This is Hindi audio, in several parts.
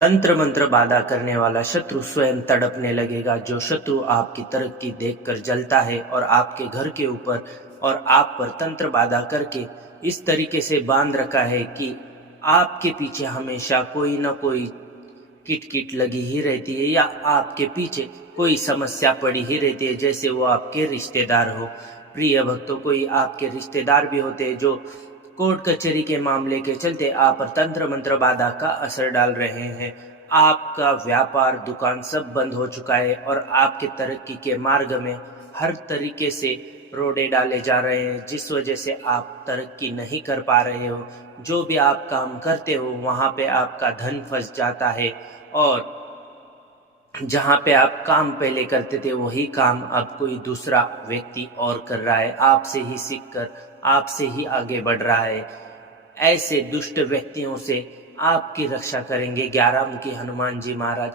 तंत्र मंत्र बाधा करने वाला शत्रु स्वयं तड़पने लगेगा। जो शत्रु आपकी तरक्की देखकर जलता है और आपके घर के ऊपर और आप पर तंत्र बाधा करके इस तरीके से बांध रखा है कि आपके पीछे हमेशा कोई ना कोई किट लगी ही रहती है या आपके पीछे कोई समस्या पड़ी ही रहती है, जैसे वो आपके रिश्तेदार हो। प्रिय भक्तों, कोई आपके रिश्तेदार भी होते हैं जो कोर्ट कचहरी के मामले के चलते आप पर तंत्र मंत्र बाधा का असर डाल रहे हैं। आपका व्यापार दुकान सब बंद हो चुका है और आपके तरक्की के मार्ग में हर तरीके से रोड़े डाले जा रहे हैं, जिस वजह से आप तरक्की नहीं कर पा रहे हो। जो भी आप काम करते हो वहाँ पे आपका धन फंस जाता है और जहाँ पे आप काम पहले करते थे वही काम अब कोई दूसरा व्यक्ति और कर रहा है, आपसे ही सीखकर आपसे ही आगे बढ़ रहा है। ऐसे दुष्ट व्यक्तियों से आपकी रक्षा करेंगे 11 मुखी हनुमान जी महाराज।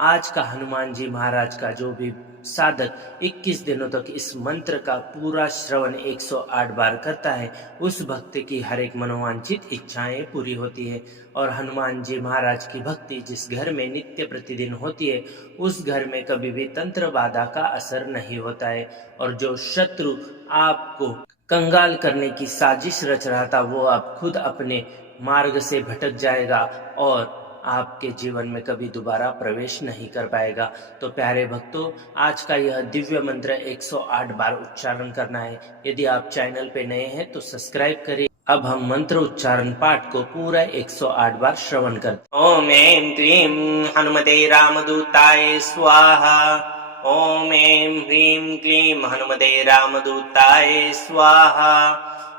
आज का हनुमान जी महाराज का जो भी साधक 21 दिनों तक इस मंत्र का पूरा श्रवण 108 बार करता है, उस भक्त की हर एक मनोवांछित इच्छाएं पूरी होती है। और हनुमान जी महाराज की भक्ति जिस घर में नित्य प्रतिदिन होती है, उस घर में कभी भी तंत्र बाधा का असर नहीं होता है। और जो शत्रु आपको कंगाल करने की साजिश रच रहा था, वो अब खुद अपने मार्ग से भटक जाएगा और आपके जीवन में कभी दोबारा प्रवेश नहीं कर पाएगा। तो प्यारे भक्तों, आज का यह दिव्य मंत्र 108 बार उच्चारण करना है। यदि आप चैनल पे नए हैं तो सब्सक्राइब करें। अब हम मंत्र उच्चारण पाठ को पूरा 108 बार श्रवण करते हैं। ओम ऐं क्लीं हनुमते रामदूताय स्वाहा। ओम ऐं ह्रीं क्लीं हनुमते रामदूताय स्वाहा।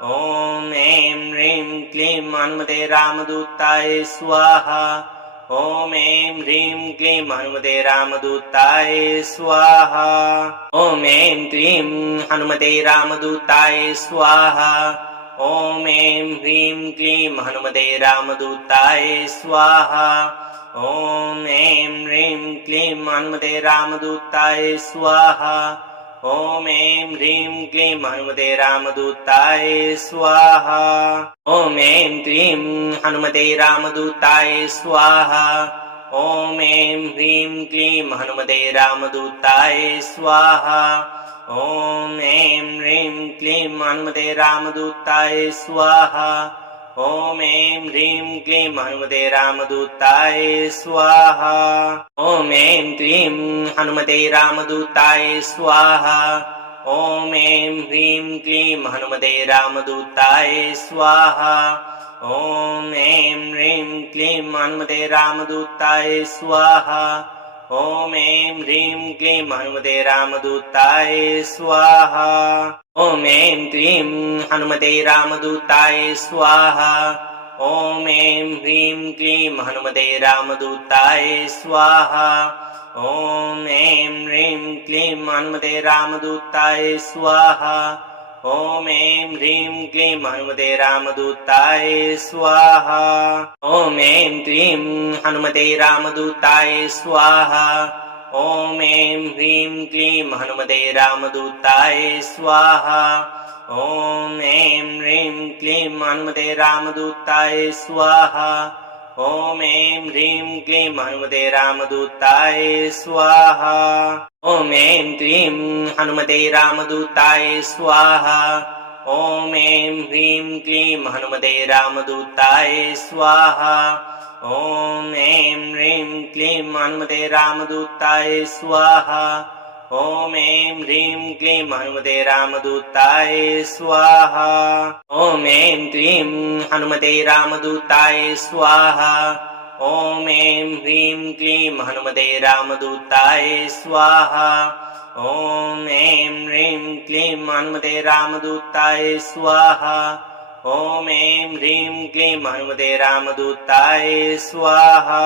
ओम ऐं ह्रीं क्लीं हनुमते रामदूताय स्वाहा। ओम ऐं ह्रीं क्लीं हनुमते रामदूताय स्वाहा। ओम ऐं क्लीं हनुमते रामदूताय स्वाहा। ओम ऐं ह्रीं क्लीं हनुमते रामदूताय स्वाहा। ओम ऐं ह्रीं क्लीं हनुमते रामदूताय स्वाहा। ओम ऐं ह्रीं क्लीं हनुमते रामदूताय स्वाहा। ओम ऐं क्लीं हनुमते रामदूताय स्वाहा। ओम ऐं ह्रीं क्लीं हनुमते रामदूताय स्वाहा। ओम ऐं ह्रीं क्लीं हनुमते रामदूताय स्वाहा। ओम ऐं ह्रीं क्लीं हनुमते रामदूताय स्वाहा। ओम ऐं क्लीं हनुमते रामदूताय स्वाहा। ओम ऐं ह्रीं क्लीं हनुमते रामदूताय स्वाहा। ओम ऐं ह्रीं क्लीं हनुमते रामदूताय स्वाहा। ओम ऐं ह्रीं क्लीं हनुमते रामदूताय स्वाहा। ओम ऐं क्लीं हनुमते रामदूताय स्वाहा। ओम ऐं ह्रीं क्लीं हनुमते रामदूताय स्वाहा। ओम ऐं ह्रीं क्लीं हनुमते रामदूताय स्वाहा। ओम ऐं ह्रीं क्लीं हनुमते रामदूताय स्वाहा। ओम ऐं क्लीं हनुमते रामदूताय स्वाहा। ओम ऐं ह्रीं क्लीं हनुमते रामदूताय स्वाहा। ओम ऐं ह्रीं क्लीं हनुमते रामदूताय स्वाहा। ओम ऐं ह्रीं क्लीं हनुमते रामदूताय स्वाहा। ओम ऐं क्लीं हनुमते रामदूताय स्वाहा। ओम ऐं ह्रीं क्लीं हनुमते रामदूताय स्वाहा। ओम ऐं ह्रीं क्लीं हनुमते रामदूताय स्वाहा। ओम ऐं ह्रीं क्लीं हनुमते रामदूताय स्वाहा। ओम ऐं क्लीं हनुमते रामदूताय स्वाहा। ओम ऐं ह्रीं क्लीं हनुमते रामदूताय स्वाहा। ओम ऐं ह्रीं क्लीं हनुमते रामदूताय स्वाहा। ओम ऐं ह्रीं क्लीं हनुमते रामदूताय स्वाहा।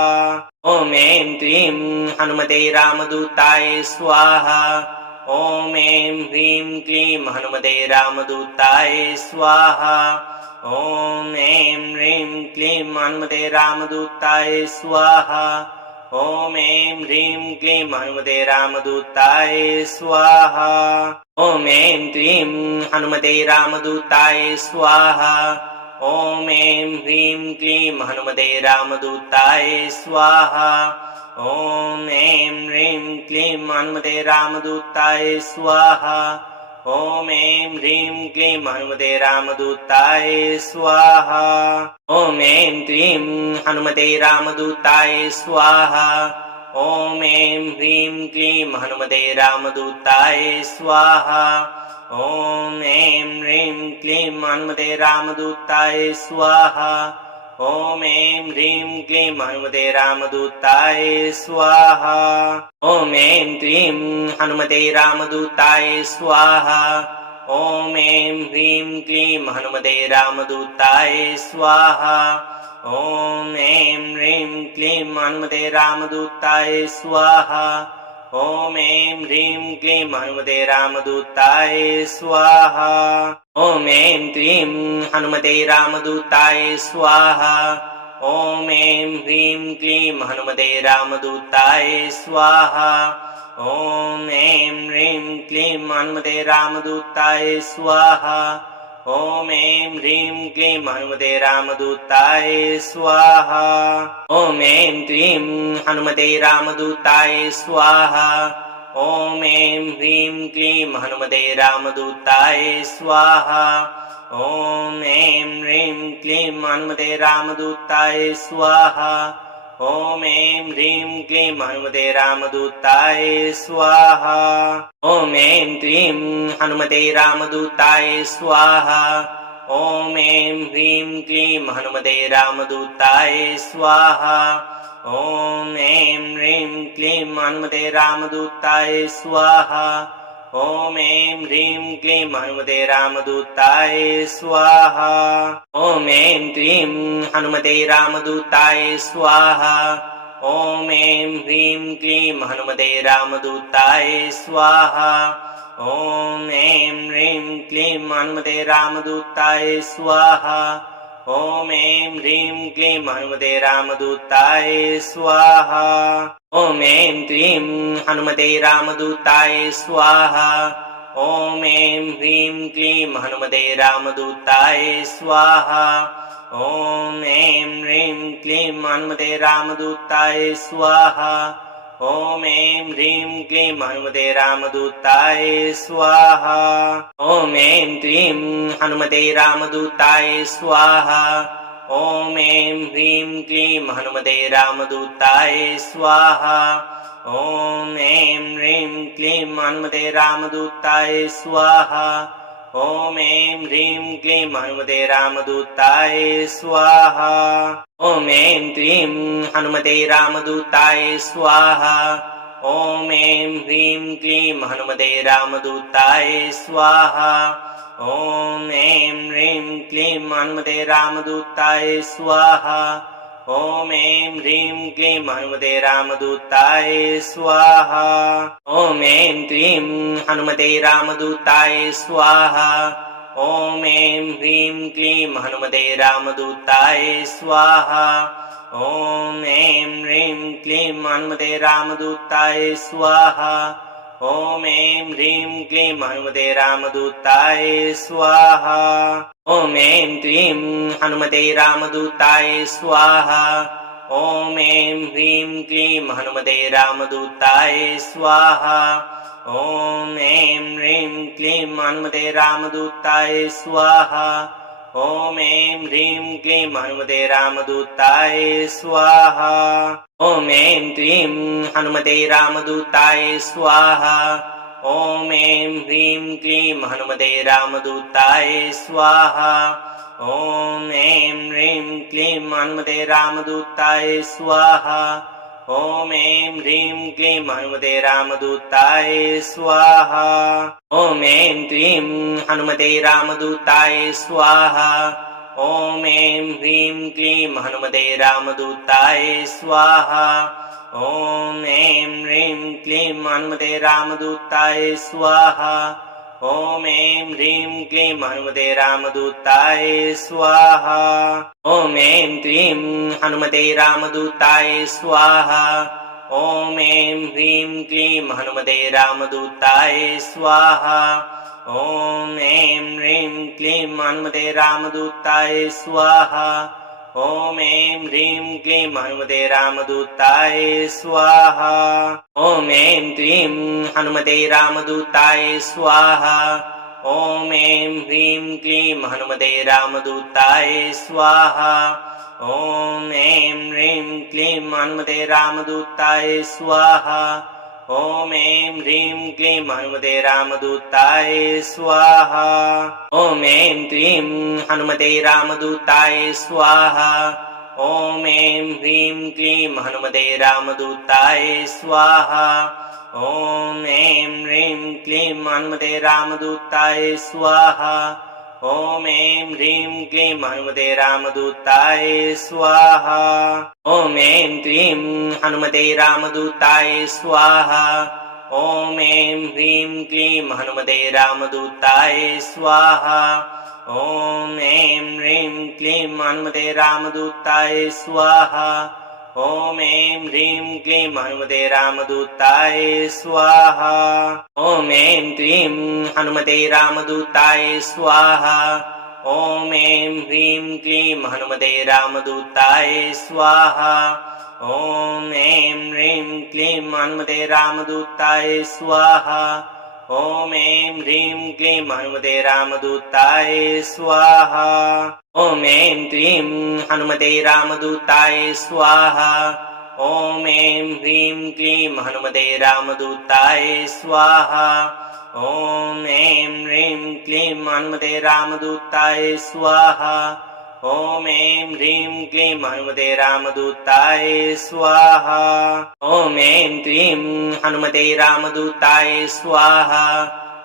ओम ऐं क्लीं हनुमते रामदूताय स्वाहा। ओम ऐं ह्रीं क्लीं हनुमते रामदूताय स्वाहा। ओम ऐं ह्रीं क्लीं हनुमते रामदूताय स्वाहा। ओम ऐं ह्रीं क्लीं हनुमते रामदूताय स्वाहा। ओम ऐं क्लीं हनुमते रामदूताय स्वाहा। ॐ ऐं ह्रीं क्लीं हनुमते रामदूताय स्वाहा। ॐ ऐं ह्रीं क्लीं हनुमते रामदूताय स्वाहा। ॐ ऐं ह्रीं क्लीं हनुमते रामदूताय स्वाहा। ॐ ऐं क्लीं हनुमते रामदूताय स्वाहा। ॐ ऐं ह्रीं क्लीं हनुमते रामदूताय स्वाहा। ॐ ऐं ह्रीं क्लीं हनुमते रामदूताय स्वाहा। ॐ ऐं ह्रीं क्लीं हनुमते रामदूताय स्वाहा। ॐ ऐं क्लीं हनुमते रामदूताय स्वाहा। ॐ ऐं ह्रीं क्लीं हनुमते रामदूताय स्वाहा। ॐ ऐं ह्रीं क्लीं हनुमते रामदूताय स्वाहा। ॐ ऐं ह्रीं क्लीं हनुमते रामदूताय स्वाहा। ॐ ऐं क्लीं हनुमते रामदूताय स्वाहा। ॐ ऐं ह्रीं क्लीं हनुमते रामदूताय स्वाहा। ॐ ऐं ह्रीं क्लीं हनुमते रामदूताय स्वाहा। ॐ ऐं ह्रीं क्लीं हनुमते रामदूताय स्वाहा। ॐ ऐं क्लीं हनुमते रामदूताय स्वाहा। ॐ ऐं ह्रीं क्लीं हनुमते रामदूताय स्वाहा। ॐ ऐं ह्रीं क्लीं हनुमते रामदूताय स्वाहा। ॐ ऐं ह्रीं क्लीं हनुमते रामदूताय स्वाहा। ॐ ऐं क्लीं हनुमते रामदूताय स्वाहा। ॐ ऐं ह्रीं क्लीं हनुमते रामदूताय स्वाहा। ॐ ऐं ह्रीं क्लीं हनुमते रामदूताय स्वाहा। ॐ ऐं ह्रीं क्लीं हनुमते रामदूताय स्वाहा। ॐ ऐं क्लीं हनुमते रामदूताय स्वाहा। ॐ ऐं ह्रीं क्लीं हनुमते रामदूताय स्वाहा। ॐ ऐं ह्रीं क्लीं हनुमते रामदूताय स्वाहा। ॐ ऐं ह्रीं क्लीं हनुमते रामदूताय स्वाहा। ॐ ऐं क्लीं हनुमते रामदूताय स्वाहा। ॐ ऐं ह्रीं क्लीं हनुमते रामदूताय स्वाहा। ॐ ऐं ह्रीं क्लीं हनुमते रामदूताय स्वाहा। ॐ ऐं ह्रीं क्लीं हनुमते रामदूताय स्वाहा। ॐ ऐं क्लीं हनुमते रामदूताय स्वाहा। ॐ ऐं ह्रीं क्लीं हनुमते रामदूताय स्वाहा। ॐ ऐं ह्रीं क्लीं हनुमते रामदूताय स्वाहा। ॐ ऐं ह्रीं क्लीं हनुमते रामदूताय स्वाहा। ॐ ऐं क्लीं हनुमते रामदूताय स्वाहा। ॐ ऐं ह्रीं क्लीं हनुमते रामदूताय स्वाहा। ॐ ऐं ह्रीं क्लीं हनुमते रामदूताय स्वाहा। ॐ ऐं ह्रीं क्लीं हनुमते रामदूताय स्वाहा। ॐ ऐं क्लीं हनुमते रामदूताय स्वाहा। ॐ ऐं ह्रीं क्लीं हनुमते रामदूताय स्वाहा। ॐ ऐं ह्रीं क्लीं हनुमते रामदूताय स्वाहा। ॐ ऐं ह्रीं क्लीं हनुमते रामदूताय स्वाहा। ॐ ऐं क्लीं हनुमते रामदूताय स्वाहा। ॐ ऐं ह्रीं क्लीं हनुमते रामदूताय स्वाहा। ॐ ऐं ह्रीं क्लीं हनुमते रामदूताय स्वाहा। ॐ ऐं ह्रीं क्लीं हनुमते रामदूताय स्वाहा। ॐ ऐं क्लीं हनुमते रामदूताय स्वाहा। ॐ ऐं ह्रीं क्लीं हनुमते रामदूताय स्वाहा। ॐ ऐं ह्रीं क्लीं हनुमते रामदूताय स्वाहा। ॐ ऐं ह्रीं क्लीं हनुमते रामदूताय स्वाहा। ॐ ऐं क्लीं हनुमते रामदूताय स्वाहा। ॐ ऐं ह्रीं क्लीं हनुमते रामदूताय स्वाहा। ॐ ऐं ह्रीं क्लीं हनुमते रामदूताय स्वाहा। ॐ ऐं ह्रीं क्लीं हनुमते रामदूताय स्वाहा। ॐ ऐं क्लीं हनुमते रामदूताय स्वाहा। ॐ ऐं ह्रीं क्लीं हनुमते रामदूताय स्वाहा। ॐ ऐं ह्रीं क्लीं हनुमते रामदूताय स्वाहा। ॐ ऐं ह्रीं क्लीं हनुमते रामदूताय स्वाहा। ॐ ऐं क्लीं हनुमते रामदूताय स्वाहा। ॐ ऐं ह्रीं क्लीं हनुमते रामदूताय स्वाहा। ॐ ऐं ह्रीं क्लीं हनुमते रामदूताय स्वाहा। ॐ ऐं ह्रीं क्लीं हनुमते रामदूताय स्वाहा। ॐ ऐं क्लीं हनुमते रामदूताय स्वाहा। ॐ ऐं ह्रीं क्लीं हनुमते रामदूताय स्वाहा। ॐ ऐं ह्रीं क्लीं हनुमते रामदूताय स्वाहा। ॐ ऐं ह्रीं क्लीं हनुमते रामदूताय स्वाहा। ॐ ऐं क्लीं हनुमते रामदूताय स्वाहा। ॐ ऐं ह्रीं क्लीं हनुमते रामदूताय स्वाहा। ॐ ऐं ह्रीं क्लीं हनुमते रामदूताय स्वाहा। ॐ ऐं ह्रीं क्लीं हनुमते रामदूताय स्वाहा। ॐ ऐं क्लीं हनुमते रामदूताय स्वाहा। ॐ ऐं ह्रीं क्लीं हनुमते रामदूताय स्वाहा। ॐ ऐं ह्रीं क्लीं हनुमते रामदूताय स्वाहा। ॐ ऐं ह्रीं क्लीं हनुमते रामदूताय स्वाहा। ॐ ऐं क्लीं हनुमते रामदूताय स्वाहा। ॐ ऐं ह्रीं क्लीं हनुमते रामदूताय स्वाहा। ॐ ऐं ह्रीं क्लीं हनुमते रामदूताय स्वाहा। ॐ ऐं ह्रीं क्लीं हनुमते रामदूताय स्वाहा। ॐ ऐं क्लीं हनुमते रामदूताय स्वाहा।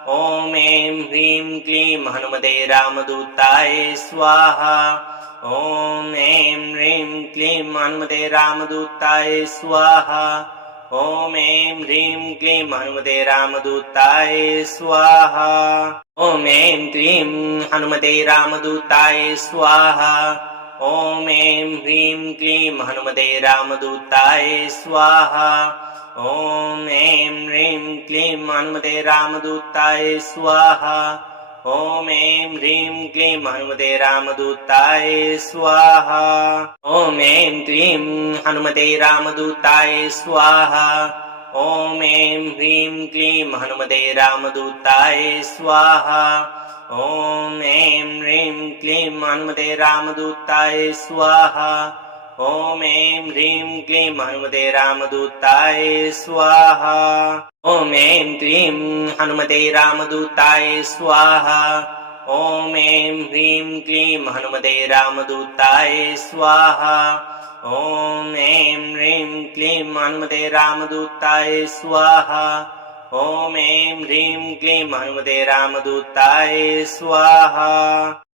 ॐ ऐं ह्रीं क्लीं हनुमते रामदूताय स्वाहा। ॐ ऐं ह्रीं क्लीं हनुमते रामदूताय स्वाहा। ॐ ऐं ह्रीं क्लीं हनुमते रामदूताय स्वाहा। ॐ ऐं क्लीं हनुमते रामदूताय स्वाहा। ॐ ऐं ह्रीं क्लीं हनुमते रामदूताय स्वाहा। ॐ ऐं ह्रीं क्लीं हनुमते रामदूताय स्वाहा। ॐ ऐं ह्रीं क्लीं हनुमते रामदूताय स्वाहा। ॐ ऐं क्लीं हनुमते रामदूताय स्वाहा। ॐ ऐं ह्रीं क्लीं हनुमते रामदूताय स्वाहा। ॐ ऐं ह्रीं क्लीं हनुमते रामदूताय स्वाहा। ॐ ऐं ह्रीं क्लीं हनुमते रामदूताय स्वाहा। ॐ ऐं क्लीं हनुमते रामदूताय स्वाहा। ॐ ऐं ह्रीं क्लीं हनुमते रामदूताय स्वाहा। ॐ ऐं ह्रीं क्लीं हनुमते रामदूताय स्वाहा। ॐ ऐं ह्रीं क्लीं हनुमते रामदूताय स्वाहा।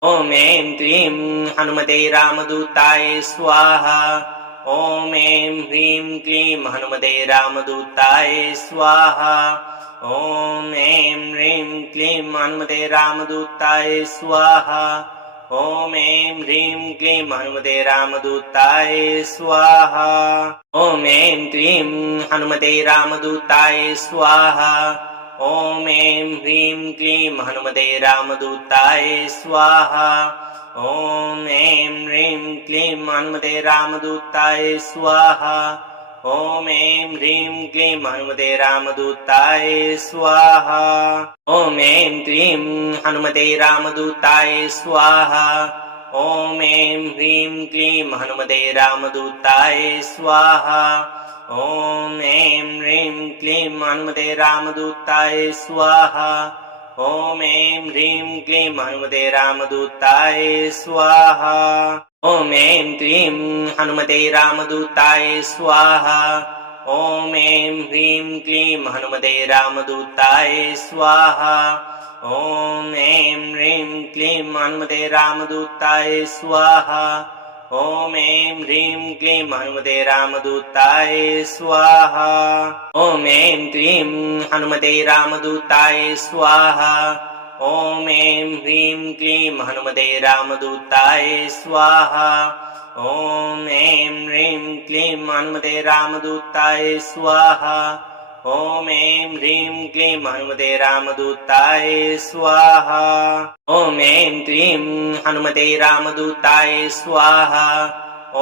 ॐ ऐं क्लीं हनुमते रामदूताय स्वाहा। ॐ ऐं ह्रीं क्लीं हनुमते रामदूताय स्वाहा। ॐ ऐं ह्रीं क्लीं हनुमते रामदूताय स्वाहा। ॐ ऐं ह्रीं क्लीं हनुमते रामदूताय स्वाहा। ॐ ऐं क्लीं हनुमते रामदूताय स्वाहा। ॐ ऐं ह्रीं क्लीं हनुमते रामदूताय स्वाहा। ॐ ऐं ह्रीं क्लीं हनुमते रामदूताय स्वाहा। ॐ ऐं ह्रीं क्लीं हनुमते रामदूताय स्वाहा। ॐ ऐं क्लीं हनुमते रामदूताय स्वाहा। ॐ ऐं ह्रीं क्लीं हनुमते रामदूताय स्वाहा। ॐ ऐं ह्रीं क्लीं हनुमते रामदूताय स्वाहा। ॐ ऐं ह्रीं क्लीं हनुमते रामदूताय स्वाहा। ॐ ऐं क्लीं हनुमते रामदूताय स्वाहा। ॐ ऐं ह्रीं क्लीं हनुमते रामदूताय स्वाहा। ॐ ऐं ह्रीं क्लीं हनुमते रामदूताय स्वाहा। ॐ ऐं ह्रीं क्लीं हनुमते रामदूताय स्वाहा। ॐ ऐं क्लीं हनुमते रामदूताय स्वाहा। ॐ ऐं ह्रीं क्लीं हनुमते रामदूताय स्वाहा। ॐ ऐं ह्रीं क्लीं हनुमते रामदूताय स्वाहा। ॐ ऐं ह्रीं क्लीं हनुमते रामदूताय स्वाहा। ॐ ऐं क्लीं हनुमते रामदूताय स्वाहा।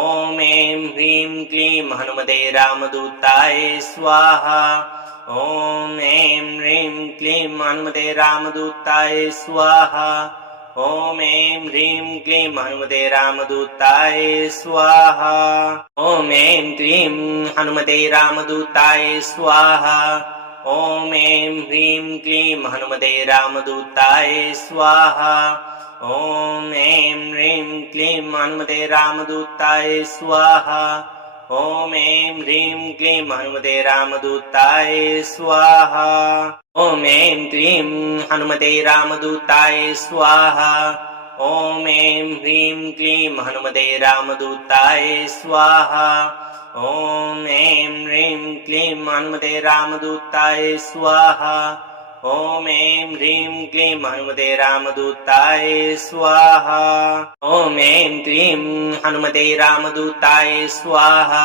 ॐ ऐं ह्रीं क्लीं हनुमते रामदूताय स्वाहा। ॐ ऐं ह्रीं क्लीं हनुमते रामदूताय स्वाहा। ॐ ऐं ह्रीं क्लीं हनुमते रामदूताय स्वाहा। ॐ ऐं क्लीं हनुमते रामदूताय स्वाहा। ॐ ऐं ह्रीं क्लीं हनुमते रामदूताय स्वाहा। ॐ ऐं ह्रीं क्लीं हनुमते रामदूताय स्वाहा। ॐ ऐं ह्रीं क्लीं हनुमते रामदूताय स्वाहा। ॐ ऐं क्लीं हनुमते रामदूताय स्वाहा। ॐ ऐं ह्रीं क्लीं हनुमते रामदूताय स्वाहा। ॐ ऐं ह्रीं क्लीं हनुमते रामदूताय स्वाहा। ॐ ऐं ह्रीं क्लीं हनुमते रामदूताय स्वाहा। ॐ ऐं क्लीं हनुमते रामदूताय स्वाहा।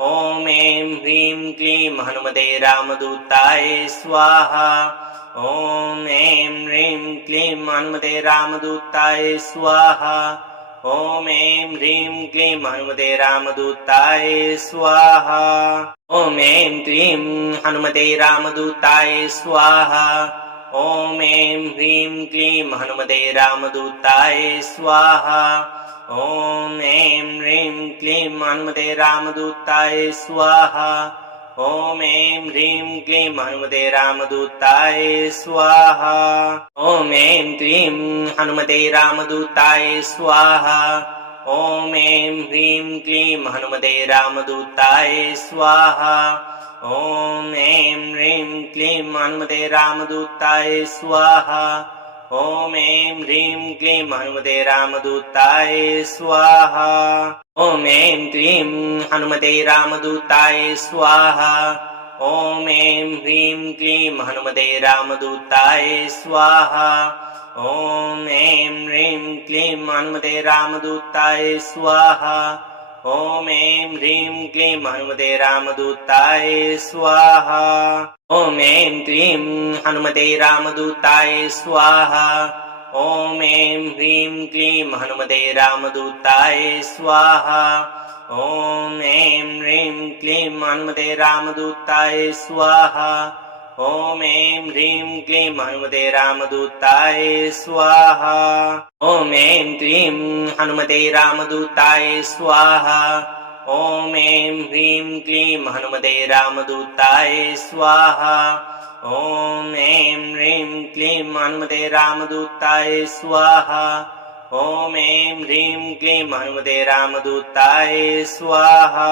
ॐ ऐं ह्रीं क्लीं हनुमते रामदूताय स्वाहा। ॐ ऐं ह्रीं क्लीं हनुमते रामदूताय स्वाहा। ॐ ऐं ह्रीं क्लीं हनुमते रामदूताय स्वाहा। ॐ ऐं क्लीं हनुमते रामदूताय स्वाहा। ॐ ऐं ह्रीं क्लीं हनुमते रामदूताय स्वाहा। ॐ ऐं ह्रीं क्लीं हनुमते रामदूताय स्वाहा। ॐ ऐं ह्रीं क्लीं हनुमते रामदूताय स्वाहा। ॐ ऐं क्लीं हनुमते रामदूताय स्वाहा। ॐ ऐं ह्रीं क्लीं हनुमते रामदूताय स्वाहा। ॐ ऐं ह्रीं क्लीं हनुमते रामदूताय स्वाहा। ॐ ऐं ह्रीं क्लीं हनुमते रामदूताय स्वाहा। ॐ ऐं क्लीं हनुमते रामदूताय स्वाहा। ॐ ऐं ह्रीं क्लीं हनुमते रामदूताय स्वाहा। ॐ ऐं ह्रीं क्लीं हनुमते रामदूताय स्वाहा। ॐ ऐं ह्रीं क्लीं हनुमते रामदूताय स्वाहा। ॐ ऐं क्लीं हनुमते रामदूताय स्वाहा। ॐ ऐं ह्रीं क्लीं हनुमते रामदूताय स्वाहा। ॐ ऐं ह्रीं क्लीं हनुमते रामदूताय स्वाहा। ॐ ऐं ह्रीं क्लीं हनुमते रामदूताय स्वाहा। ॐ ऐं क्लीं हनुमते रामदूताय स्वाहा। ॐ ऐं ह्रीं क्लीं हनुमते रामदूताय स्वाहा। ॐ ऐं ह्रीं क्लीं हनुमते रामदूताय स्वाहा। ॐ ऐं ह्रीं क्लीं हनुमते रामदूताय स्वाहा।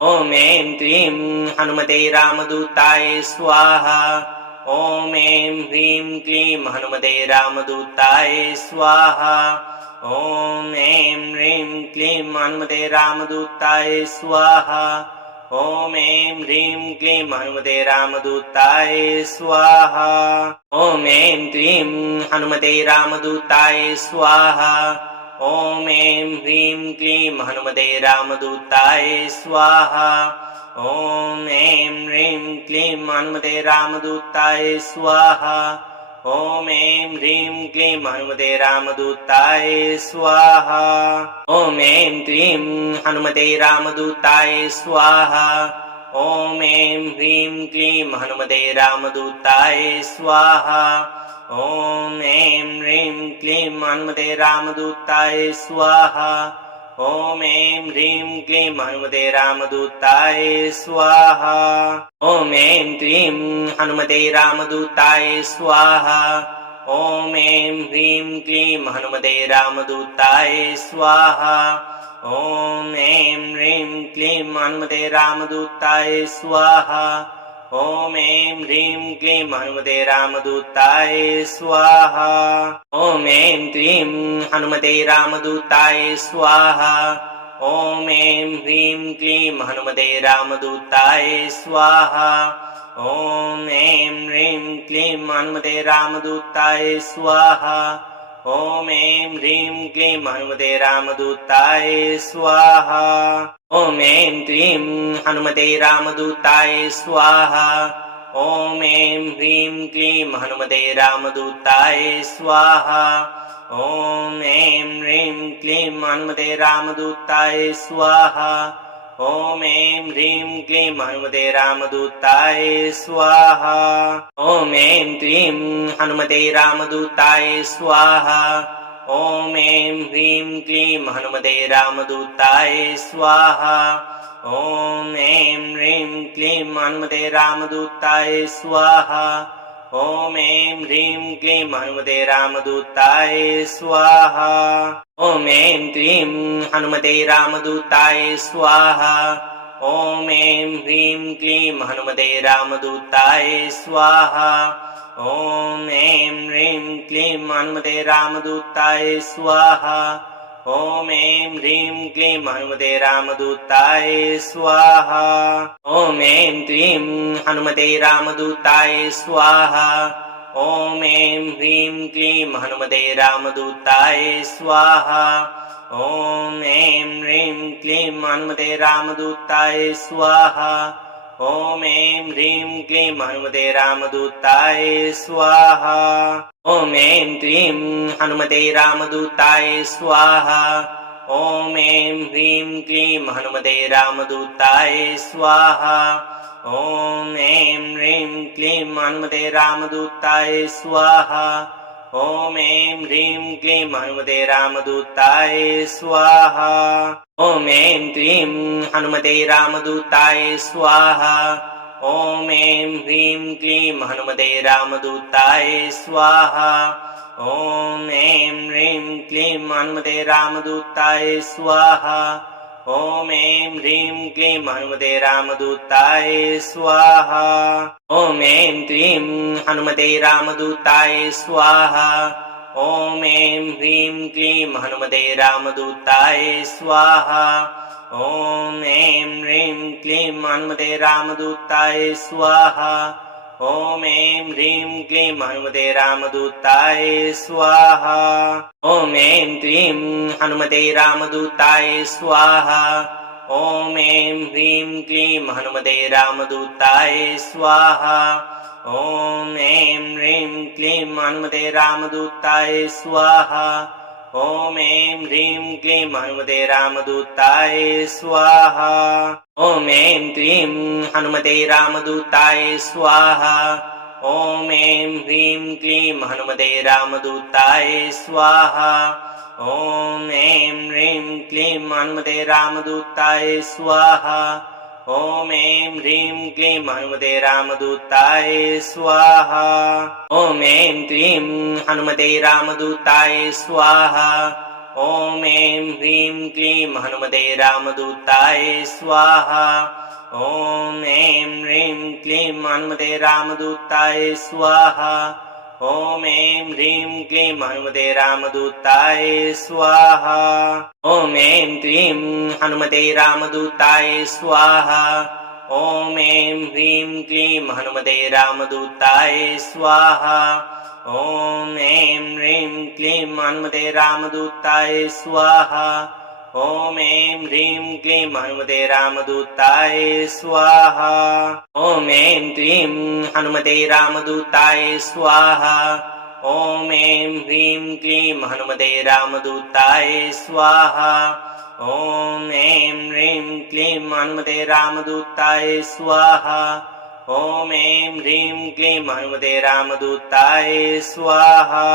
ॐ ऐं क्लीं हनुमते रामदूताय स्वाहा। ॐ ऐं ह्रीं क्लीं हनुमते रामदूताय स्वाहा। ॐ ऐं ह्रीं क्लीं हनुमते रामदूताय स्वाहा। ॐ ऐं ह्रीं क्लीं हनुमते रामदूताय स्वाहा। ॐ ऐं क्लीं हनुमते रामदूताय स्वाहा। ॐ ऐं ह्रीं क्लीं हनुमते रामदूताय स्वाहा। ॐ ऐं ह्रीं क्लीं हनुमते रामदूताय स्वाहा। ॐ ऐं ह्रीं क्लीं हनुमते रामदूताय स्वाहा। ॐ ऐं क्लीं हनुमते रामदूताय स्वाहा। ॐ ऐं ह्रीं क्लीं हनुमते रामदूताय स्वाहा। ॐ ऐं ह्रीं क्लीं हनुमते रामदूताय स्वाहा। ॐ ऐं ह्रीं क्लीं हनुमते रामदूताय स्वाहा। ॐ ऐं क्लीं हनुमते रामदूताय स्वाहा। ॐ ऐं ह्रीं क्लीं हनुमते रामदूताय स्वाहा। ॐ ऐं ह्रीं क्लीं हनुमते रामदूताय स्वाहा। ॐ ऐं ह्रीं क्लीं हनुमते रामदूताय स्वाहा। ॐ ऐं क्लीं हनुमते रामदूताय स्वाहा। ॐ ऐं ह्रीं क्लीं हनुमते रामदूताय स्वाहा। ॐ ऐं ह्रीं क्लीं हनुमते रामदूताय स्वाहा। ॐ ऐं ह्रीं क्लीं हनुमते रामदूताय स्वाहा। ॐ ऐं क्लीं हनुमते रामदूताय स्वाहा। ॐ ऐं ह्रीं क्लीं हनुमते रामदूताय स्वाहा। ॐ ऐं ह्रीं क्लीं हनुमते रामदूताय स्वाहा। ॐ ऐं ह्रीं क्लीं हनुमते रामदूताय स्वाहा। ॐ ऐं क्लीं हनुमते रामदूताय स्वाहा। ॐ ऐं ह्रीं क्लीं हनुमते रामदूताय स्वाहा। ॐ ऐं ह्रीं क्लीं हनुमते रामदूताय स्वाहा। ॐ ऐं ह्रीं क्लीं हनुमते रामदूताय स्वाहा। ॐ ऐं क्लीं हनुमते रामदूताय स्वाहा। ॐ ऐं ह्रीं क्लीं हनुमते रामदूताय स्वाहा। ॐ ऐं ह्रीं क्लीं हनुमते रामदूताय स्वाहा। ॐ ऐं ह्रीं क्लीं हनुमते रामदूताय स्वाहा। ॐ ऐं क्लीं हनुमते रामदूताय स्वाहा। ॐ ऐं ह्रीं क्लीं हनुमते रामदूताय स्वाहा। ॐ ऐं ह्रीं क्लीं हनुमते रामदूताय स्वाहा। ॐ ऐं ह्रीं क्लीं हनुमते रामदूताय स्वाहा। ॐ ऐं क्लीं हनुमते रामदूताय स्वाहा। ॐ ऐं ह्रीं क्लीं हनुमते रामदूताय स्वाहा। ॐ ऐं ह्रीं क्लीं हनुमते रामदूताय स्वाहा। ॐ ऐं ह्रीं क्लीं हनुमते रामदूताय स्वाहा। ॐ ऐं क्लीं हनुमते रामदूताय स्वाहा। ॐ ऐं ह्रीं क्लीं हनुमते रामदूताय स्वाहा। ॐ ऐं ह्रीं क्लीं हनुमते रामदूताय स्वाहा। ॐ ऐं ह्रीं क्लीं हनुमते रामदूताय स्वाहा। ॐ ऐं क्लीं हनुमते रामदूताय स्वाहा। ॐ ऐं ह्रीं क्लीं हनुमते रामदूताय स्वाहा। ॐ ऐं ह्रीं क्लीं हनुमते रामदूताय स्वाहा। ॐ ऐं ह्रीं क्लीं हनुमते रामदूताय स्वाहा। ॐ ऐं क्लीं हनुमते रामदूताय स्वाहा। ॐ ऐं ह्रीं क्लीं हनुमते रामदूताय स्वाहा। ॐ ऐं ह्रीं क्लीं हनुमते रामदूताय स्वाहा। ॐ ऐं ह्रीं क्लीं हनुमते रामदूताय स्वाहा। ॐ ऐं क्लीं हनुमते रामदूताय स्वाहा। ॐ ऐं ह्रीं क्लीं हनुमते रामदूताय स्वाहा। ॐ ऐं ह्रीं क्लीं हनुमते रामदूताय स्वाहा। ॐ ऐं ह्रीं क्लीं हनुमते रामदूताय स्वाहा। ॐ ऐं क्लीं हनुमते रामदूताय स्वाहा। ॐ ऐं ह्रीं क्लीं हनुमते रामदूताय स्वाहा। ॐ ऐं ह्रीं क्लीं हनुमते रामदूताय स्वाहा। ॐ ऐं ह्रीं क्लीं हनुमते रामदूताय स्वाहा। ॐ ऐं क्लीं हनुमते रामदूताय स्वाहा। ॐ ऐं ह्रीं क्लीं हनुमते रामदूताय स्वाहा। ॐ ऐं ह्रीं क्लीं हनुमते रामदूताय स्वाहा। ॐ ऐं ह्रीं क्लीं हनुमते रामदूताय स्वाहा। ॐ ऐं क्लीं हनुमते रामदूताय स्वाहा। ॐ ऐं ह्रीं क्लीं हनुमते रामदूताय स्वाहा। ॐ ऐं ह्रीं क्लीं हनुमते रामदूताय स्वाहा। ॐ ऐं ह्रीं क्लीं हनुमते रामदूताय स्वाहा।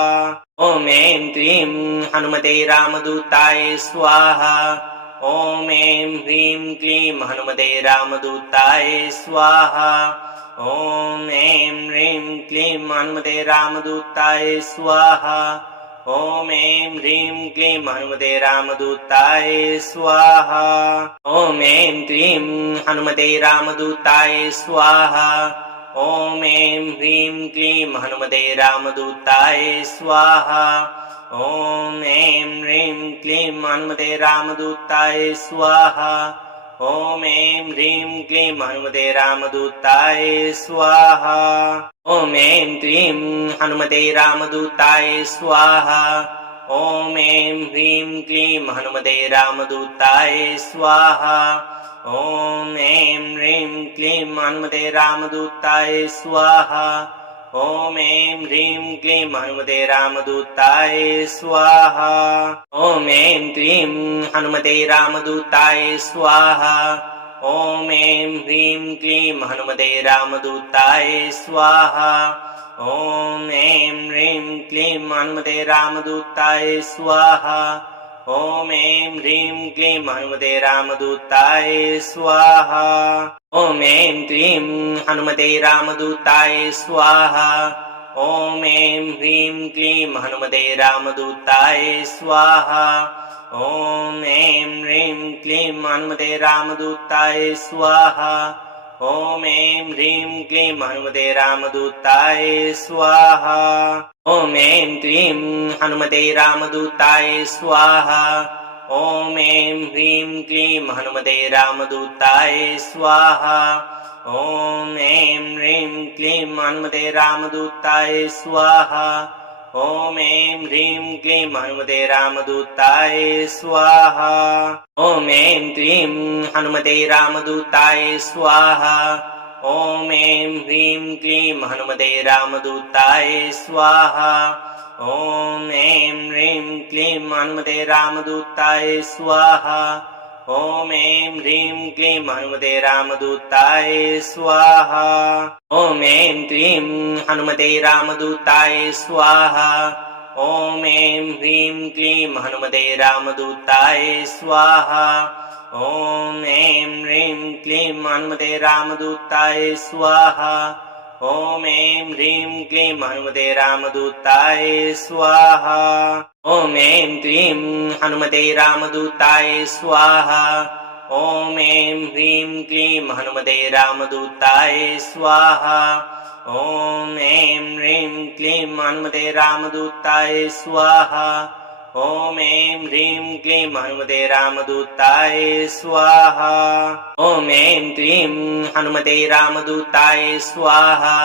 ॐ ऐं क्लीं हनुमते रामदूताय स्वाहा। ॐ ऐं ह्रीं क्लीं हनुमते रामदूताय स्वाहा। ॐ ऐं ह्रीं क्लीं हनुमते रामदूताय स्वाहा। ॐ ऐं ह्रीं क्लीं हनुमते रामदूताय स्वाहा। ॐ ऐं क्लीं हनुमते रामदूताय स्वाहा। ॐ ऐं ह्रीं क्लीं हनुमते रामदूताय स्वाहा। ॐ ऐं ह्रीं क्लीं हनुमते रामदूताय स्वाहा। ॐ ऐं ह्रीं क्लीं हनुमते रामदूताय स्वाहा। ॐ ऐं क्लीं हनुमते रामदूताय स्वाहा। ॐ ऐं ह्रीं क्लीं हनुमते रामदूताय स्वाहा। ॐ ऐं ह्रीं क्लीं हनुमते रामदूताय स्वाहा। ॐ ऐं ह्रीं क्लीं हनुमते रामदूताय स्वाहा। ॐ ऐं क्लीं हनुमते रामदूताय स्वाहा। ॐ ऐं ह्रीं क्लीं हनुमते रामदूताय स्वाहा। ॐ ऐं ह्रीं क्लीं हनुमते रामदूताय स्वाहा। ॐ ऐं ह्रीं क्लीं हनुमते रामदूताय स्वाहा। ॐ ऐं क्लीं हनुमते रामदूताय स्वाहा। ॐ ऐं ह्रीं क्लीं हनुमते रामदूताय स्वाहा। ॐ ऐं ह्रीं क्लीं हनुमते रामदूताय स्वाहा। ॐ ऐं ह्रीं क्लीं हनुमते रामदूताय स्वाहा। ॐ ऐं क्लीं हनुमते रामदूताय स्वाहा। ॐ ऐं ह्रीं क्लीं हनुमते रामदूताय स्वाहा। ॐ ऐं ह्रीं क्लीं हनुमते रामदूताय स्वाहा। ॐ ऐं ह्रीं क्लीं हनुमते रामदूताय स्वाहा। ॐ ऐं क्लीं हनुमते रामदूताय स्वाहा। ॐ ऐं ह्रीं क्लीं हनुमते रामदूताय स्वाहा। ॐ ऐं ह्रीं क्लीं हनुमते रामदूताय स्वाहा। ॐ ऐं ह्रीं क्लीं हनुमते रामदूताय स्वाहा। ॐ ऐं क्लीं हनुमते रामदूताय स्वाहा। ॐ ऐं ह्रीं क्लीं हनुमते रामदूताय स्वाहा। ॐ ऐं ह्रीं क्लीं हनुमते रामदूताय स्वाहा। ॐ ऐं ह्रीं क्लीं हनुमते रामदूताय स्वाहा। ॐ ऐं क्लीं हनुमते रामदूताय स्वाहा। ॐ ऐं ह्रीं क्लीं हनुमते रामदूताय स्वाहा। ॐ ऐं ह्रीं क्लीं हनुमते रामदूताय स्वाहा। ॐ ऐं ह्रीं क्लीं हनुमते रामदूताय स्वाहा। ॐ ऐं क्लीं हनुमते रामदूताय स्वाहा।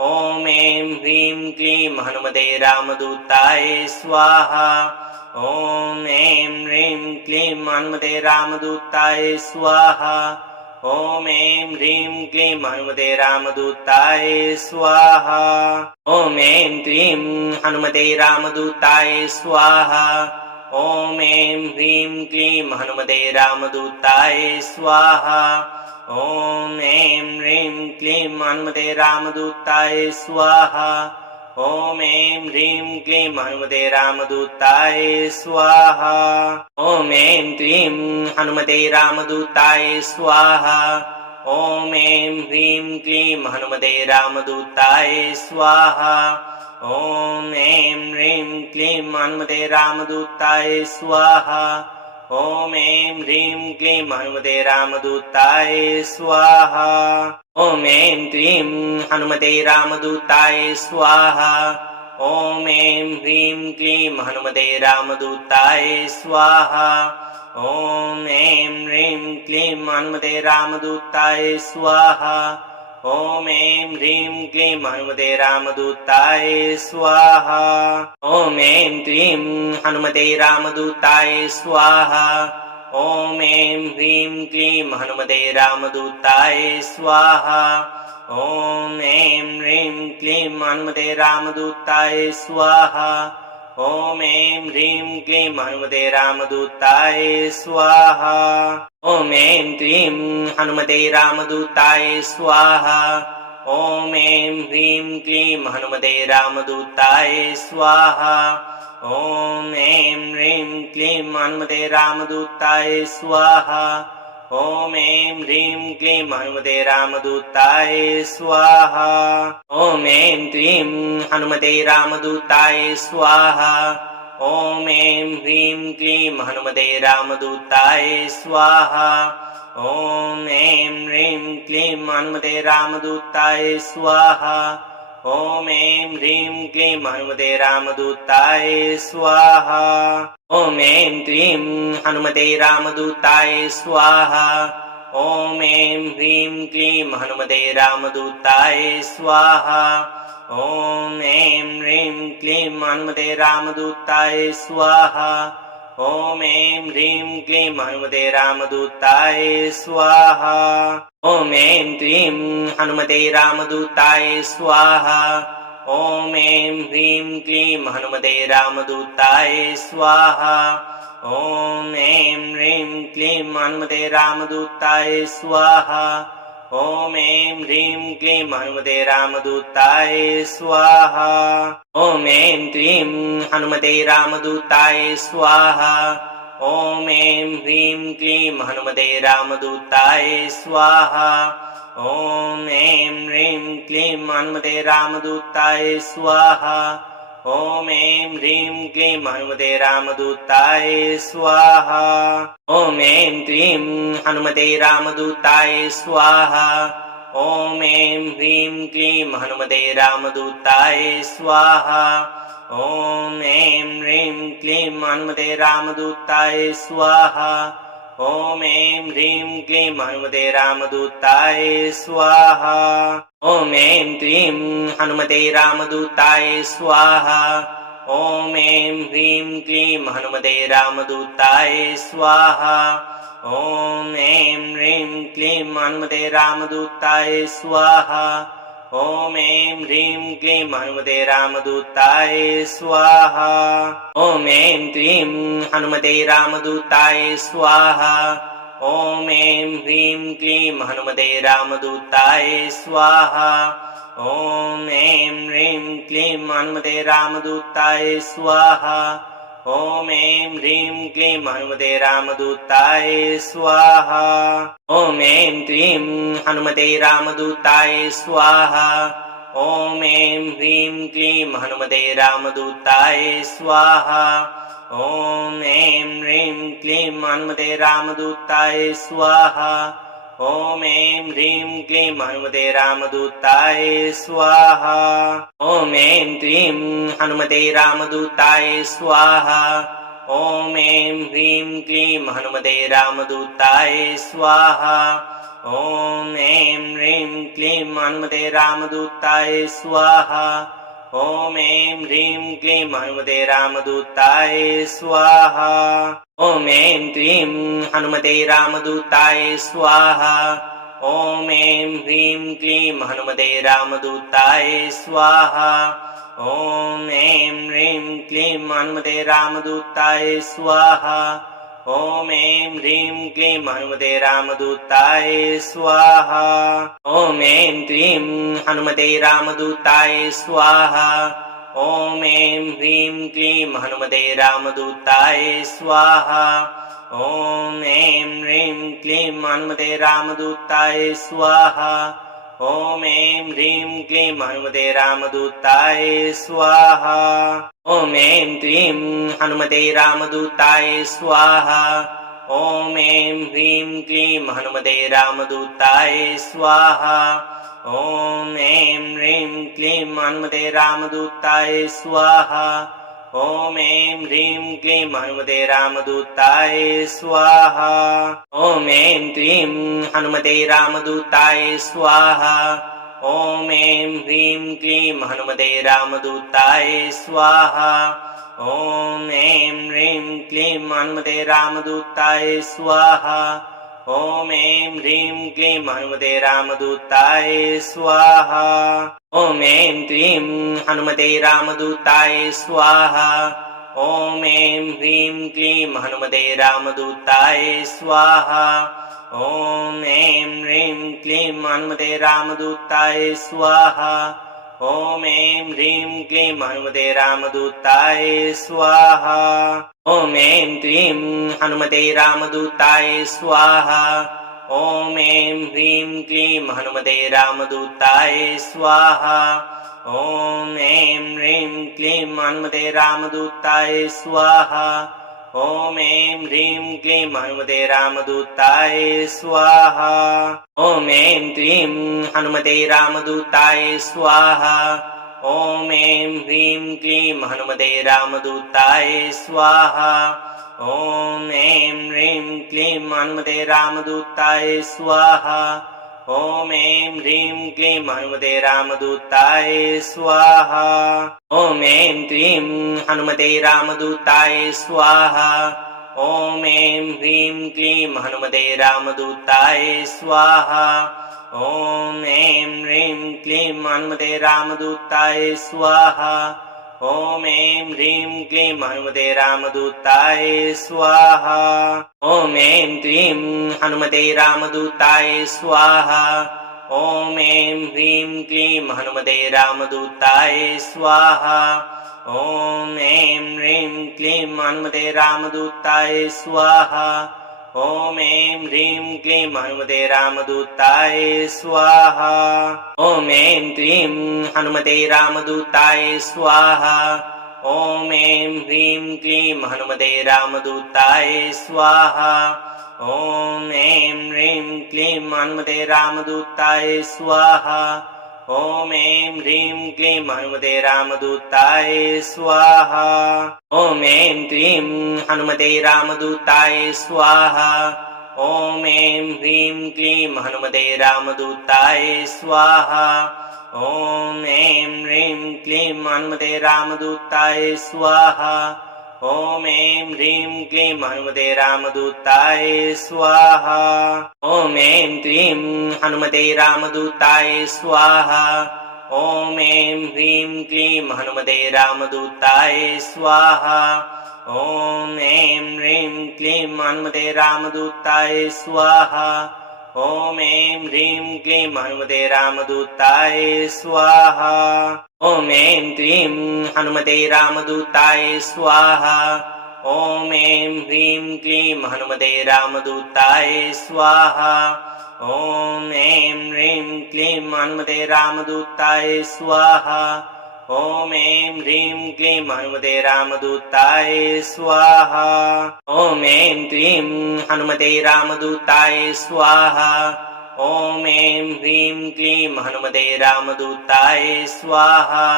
ॐ ऐं ह्रीं क्लीं हनुमते रामदूताय स्वाहा। ॐ ऐं ह्रीं क्लीं हनुमते रामदूताय स्वाहा। ॐ ऐं ह्रीं क्लीं हनुमते रामदूताय स्वाहा। ॐ ऐं क्लीं हनुमते रामदूताय स्वाहा। ॐ ऐं ह्रीं क्लीं हनुमते रामदूताय स्वाहा। ॐ ऐं ह्रीं क्लीं हनुमते रामदूताय स्वाहा। ॐ ऐं ह्रीं क्लीं हनुमते रामदूताय स्वाहा। ॐ ऐं क्लीं हनुमते रामदूताय स्वाहा। ॐ ऐं ह्रीं क्लीं हनुमते रामदूताय स्वाहा। ॐ ऐं ह्रीं क्लीं हनुमते रामदूताय स्वाहा। ॐ ऐं ह्रीं क्लीं हनुमते रामदूताय स्वाहा। ॐ ऐं क्लीं हनुमते रामदूताय स्वाहा। ॐ ऐं ह्रीं क्लीं हनुमते रामदूताय स्वाहा। ॐ ऐं ह्रीं क्लीं हनुमते रामदूताय स्वाहा। ॐ ऐं ह्रीं क्लीं हनुमते रामदूताय स्वाहा। ॐ ऐं क्लीं हनुमते रामदूताय स्वाहा। ॐ ऐं ह्रीं क्लीं हनुमते रामदूताय स्वाहा। ॐ ऐं ह्रीं क्लीं हनुमते रामदूताय स्वाहा। ॐ ऐं ह्रीं क्लीं हनुमते रामदूताय स्वाहा। ॐ ऐं क्लीं हनुमते रामदूताय स्वाहा। ॐ ऐं ह्रीं क्लीं हनुमते रामदूताय स्वाहा। ॐ ऐं ह्रीं क्लीं हनुमते रामदूताय स्वाहा। ॐ ऐं ह्रीं क्लीं हनुमते रामदूताय स्वाहा। ॐ ऐं क्लीं हनुमते रामदूताय स्वाहा। ॐ ऐं ह्रीं क्लीं हनुमते रामदूताय स्वाहा। ॐ ऐं ह्रीं क्लीं हनुमते रामदूताय स्वाहा। ॐ ऐं ह्रीं क्लीं हनुमते रामदूताय स्वाहा। ॐ ऐं क्लीं हनुमते रामदूताय स्वाहा। ॐ ऐं ह्रीं क्लीं हनुमते रामदूताय स्वाहा। ॐ ऐं ह्रीं क्लीं हनुमते रामदूताय स्वाहा। ॐ ऐं ह्रीं क्लीं हनुमते रामदूताय स्वाहा। ॐ ऐं क्लीं हनुमते रामदूताय स्वाहा। ॐ ऐं ह्रीं क्लीं हनुमते रामदूताय स्वाहा। ॐ ऐं ह्रीं क्लीं हनुमते रामदूताय स्वाहा। ॐ ऐं ह्रीं क्लीं हनुमते रामदूताय स्वाहा। ॐ ऐं क्लीं हनुमते रामदूताय स्वाहा। ॐ ऐं ह्रीं क्लीं हनुमते रामदूताय स्वाहा। ॐ ऐं ह्रीं क्लीं हनुमते रामदूताय स्वाहा। ॐ ऐं ह्रीं क्लीं हनुमते रामदूताय स्वाहा। ॐ ऐं क्लीं हनुमते रामदूताय स्वाहा। ॐ ऐं ह्रीं क्लीं हनुमते रामदूताय स्वाहा। ॐ ऐं ह्रीं क्लीं हनुमते रामदूताय स्वाहा। ॐ ऐं ह्रीं क्लीं हनुमते रामदूताय स्वाहा। ॐ ऐं क्लीं हनुमते रामदूताय स्वाहा। ॐ ऐं ह्रीं क्लीं हनुमते रामदूताय स्वाहा। ॐ ऐं ह्रीं क्लीं हनुमते रामदूताय स्वाहा। ॐ ऐं ह्रीं क्लीं हनुमते रामदूताय स्वाहा। ॐ ऐं क्लीं हनुमते रामदूताय स्वाहा। ॐ ऐं ह्रीं क्लीं हनुमते रामदूताय स्वाहा। ॐ ऐं ह्रीं क्लीं हनुमते रामदूताय स्वाहा। ॐ ऐं ह्रीं क्लीं हनुमते रामदूताय स्वाहा। ॐ ऐं क्लीं हनुमते रामदूताय स्वाहा। ॐ ऐं ह्रीं क्लीं हनुमते रामदूताय स्वाहा। ॐ ऐं ह्रीं क्लीं हनुमते रामदूताय स्वाहा। ॐ ऐं ह्रीं क्लीं हनुमते रामदूताय स्वाहा। ॐ ऐं क्लीं हनुमते रामदूताय स्वाहा। ॐ ऐं ह्रीं क्लीं हनुमते रामदूताय स्वाहा। ॐ ऐं ह्रीं क्लीं हनुमते रामदूताय स्वाहा। ॐ ऐं ह्रीं क्लीं हनुमते रामदूताय स्वाहा। ॐ ऐं क्लीं हनुमते रामदूताय स्वाहा। ॐ ऐं ह्रीं क्लीं हनुमते रामदूताय स्वाहा। ॐ ऐं ह्रीं क्लीं हनुमते रामदूताय स्वाहा। ॐ ऐं ह्रीं क्लीं हनुमते रामदूताय स्वाहा। ॐ ऐं क्लीं हनुमते रामदूताय स्वाहा। ॐ ऐं ह्रीं क्लीं हनुमते रामदूताय स्वाहा। ॐ ऐं ह्रीं क्लीं हनुमते रामदूताय स्वाहा। ॐ ऐं ह्रीं क्लीं हनुमते रामदूताय स्वाहा। ॐ ऐं क्लीं हनुमते रामदूताय स्वाहा। ॐ ऐं ह्रीं क्लीं हनुमते रामदूताय स्वाहा। ॐ ऐं ह्रीं क्लीं हनुमते रामदूताय स्वाहा। ॐ ऐं ह्रीं क्लीं हनुमते रामदूताय स्वाहा। ॐ ऐं क्लीं हनुमते रामदूताय स्वाहा। ॐ ऐं ह्रीं क्लीं हनुमते रामदूताय स्वाहा। ॐ ऐं ह्रीं क्लीं हनुमते रामदूताय स्वाहा। ॐ ऐं ह्रीं क्लीं हनुमते रामदूताय स्वाहा। ॐ ऐं क्लीं हनुमते रामदूताय स्वाहा। ॐ ऐं ह्रीं क्लीं हनुमते रामदूताय स्वाहा। ॐ ऐं ह्रीं क्लीं हनुमते रामदूताय स्वाहा। ॐ ऐं ह्रीं क्लीं हनुमते रामदूताय स्वाहा। ॐ ऐं क्लीं हनुमते रामदूताय स्वाहा। ॐ ऐं ह्रीं क्लीं हनुमते रामदूताय स्वाहा। ॐ ऐं ह्रीं क्लीं हनुमते रामदूताय स्वाहा। ॐ ऐं ह्रीं क्लीं हनुमते रामदूताय स्वाहा। ॐ ऐं क्लीं हनुमते रामदूताय स्वाहा। ॐ ऐं ह्रीं क्लीं हनुमते रामदूताय स्वाहा। ॐ ऐं ह्रीं क्लीं हनुमते रामदूताय स्वाहा। ॐ ऐं ह्रीं क्लीं हनुमते रामदूताय स्वाहा। ॐ ऐं क्लीं हनुमते रामदूताय स्वाहा। ॐ ऐं ह्रीं क्लीं हनुमते रामदूताय स्वाहा। ॐ ऐं ह्रीं क्लीं हनुमते रामदूताय स्वाहा। ॐ ऐं ह्रीं क्लीं हनुमते रामदूताय स्वाहा। ॐ ऐं क्लीं हनुमते रामदूताय स्वाहा। ॐ ऐं ह्रीं क्लीं हनुमते रामदूताय स्वाहा। ॐ ऐं ह्रीं क्लीं हनुमते रामदूताय स्वाहा। ॐ ऐं ह्रीं क्लीं हनुमते रामदूताय स्वाहा। ॐ ऐं क्लीं हनुमते रामदूताय स्वाहा। ॐ ऐं ह्रीं क्लीं हनुमते रामदूताय स्वाहा। ॐ ऐं ह्रीं क्लीं हनुमते रामदूताय स्वाहा। ॐ ऐं ह्रीं क्लीं हनुमते रामदूताय स्वाहा। ॐ ऐं क्लीं हनुमते रामदूताय स्वाहा। ॐ ऐं ह्रीं क्लीं हनुमते रामदूताय स्वाहा। ॐ ऐं ह्रीं क्लीं हनुमते रामदूताय स्वाहा। ॐ ऐं ह्रीं क्लीं हनुमते रामदूताय स्वाहा। ॐ ऐं क्लीं हनुमते रामदूताय स्वाहा। ॐ ऐं ह्रीं क्लीं हनुमते रामदूताय स्वाहा। ॐ ऐं ह्रीं क्लीं हनुमते रामदूताय स्वाहा। ॐ ऐं ह्रीं क्लीं हनुमते रामदूताय स्वाहा। ॐ ऐं क्लीं हनुमते रामदूताय स्वाहा। ॐ ऐं ह्रीं क्लीं हनुमते रामदूताय स्वाहा। ॐ ऐं ह्रीं क्लीं हनुमते रामदूताय स्वाहा। ॐ ऐं ह्रीं क्लीं हनुमते रामदूताय स्वाहा। ॐ ऐं क्लीं हनुमते रामदूताय स्वाहा। ॐ ऐं ह्रीं क्लीं हनुमते रामदूताय स्वाहा।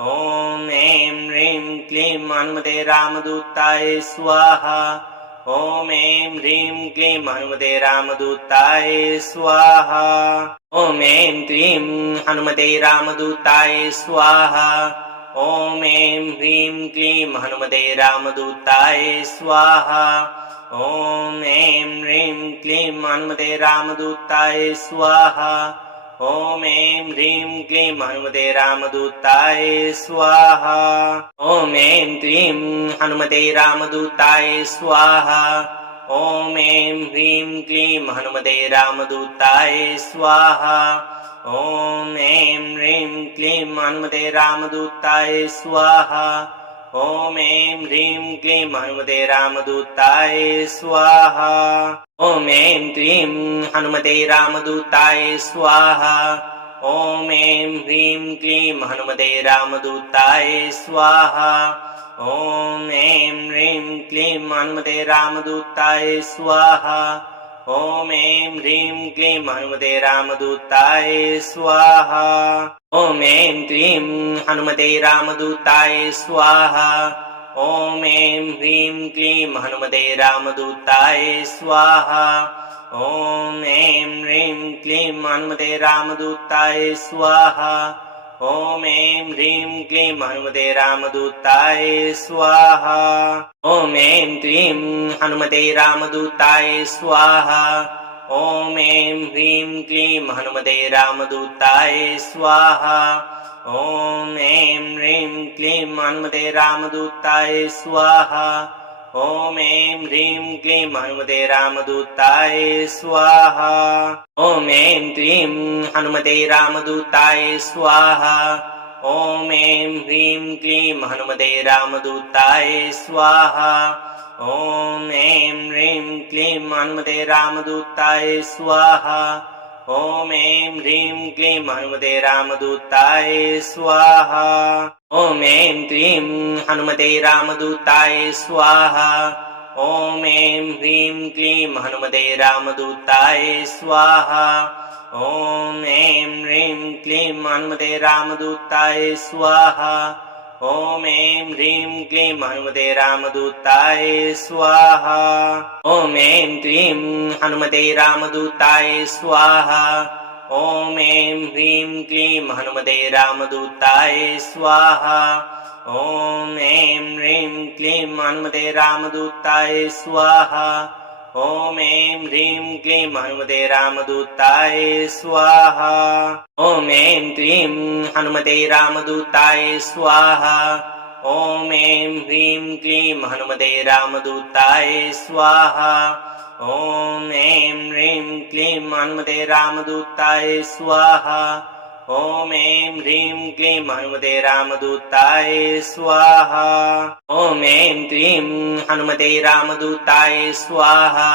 ॐ ऐं ह्रीं क्लीं हनुमते रामदूताय स्वाहा। ॐ ऐं ह्रीं क्लीं हनुमते रामदूताय स्वाहा। ॐ ऐं क्लीं हनुमते रामदूताय स्वाहा। ॐ ऐं ह्रीं क्लीं हनुमते रामदूताय स्वाहा। ॐ ऐं ह्रीं क्लीं हनुमते रामदूताय स्वाहा। ॐ ऐं ह्रीं क्लीं हनुमते रामदूताय स्वाहा। ॐ ऐं क्लीं हनुमते रामदूताय स्वाहा। ॐ ऐं ह्रीं क्लीं हनुमते रामदूताय स्वाहा। ॐ ऐं ह्रीं क्लीं हनुमते रामदूताय स्वाहा। ॐ ऐं ह्रीं क्लीं हनुमते रामदूताय स्वाहा। ॐ ऐं क्लीं हनुमते रामदूताय स्वाहा। ॐ ऐं ह्रीं क्लीं हनुमते रामदूताय स्वाहा। ॐ ऐं ह्रीं क्लीं हनुमते रामदूताय स्वाहा। ॐ ऐं ह्रीं क्लीं हनुमते रामदूताय स्वाहा। ॐ ऐं क्लीं हनुमते रामदूताय स्वाहा। ॐ ऐं ह्रीं क्लीं हनुमते रामदूताय स्वाहा। ॐ ऐं ह्रीं क्लीं हनुमते रामदूताय स्वाहा। ॐ ऐं ह्रीं क्लीं हनुमते रामदूताय स्वाहा। ॐ ऐं क्लीं हनुमते रामदूताय स्वाहा। ॐ ऐं ह्रीं क्लीं हनुमते रामदूताय स्वाहा। ॐ ऐं ह्रीं क्लीं हनुमते रामदूताय स्वाहा। ॐ ऐं ह्रीं क्लीं हनुमते रामदूताय स्वाहा। ॐ ऐं क्लीं हनुमते रामदूताय स्वाहा। ॐ ऐं ह्रीं क्लीं हनुमते रामदूताय स्वाहा। ॐ ऐं ह्रीं क्लीं हनुमते रामदूताय स्वाहा। ॐ ऐं ह्रीं क्लीं हनुमते रामदूताय स्वाहा। ॐ ऐं क्लीं हनुमते रामदूताय स्वाहा। ॐ ऐं ह्रीं क्लीं हनुमते रामदूताय स्वाहा। ॐ ऐं ह्रीं क्लीं हनुमते रामदूताय स्वाहा। ॐ ऐं ह्रीं क्लीं हनुमते रामदूताय स्वाहा। ॐ ऐं क्लीं हनुमते रामदूताय स्वाहा। ॐ ऐं ह्रीं क्लीं हनुमते रामदूताय स्वाहा। ॐ ऐं ह्रीं क्लीं हनुमते रामदूताय स्वाहा। ॐ ऐं ह्रीं क्लीं हनुमते रामदूताय स्वाहा। ॐ ऐं क्लीं हनुमते रामदूताय स्वाहा। ॐ ऐं ह्रीं क्लीं हनुमते रामदूताय स्वाहा। ॐ ऐं ह्रीं क्लीं हनुमते रामदूताय स्वाहा। ॐ ऐं ह्रीं क्लीं हनुमते रामदूताय स्वाहा। ॐ ऐं क्लीं हनुमते रामदूताय स्वाहा।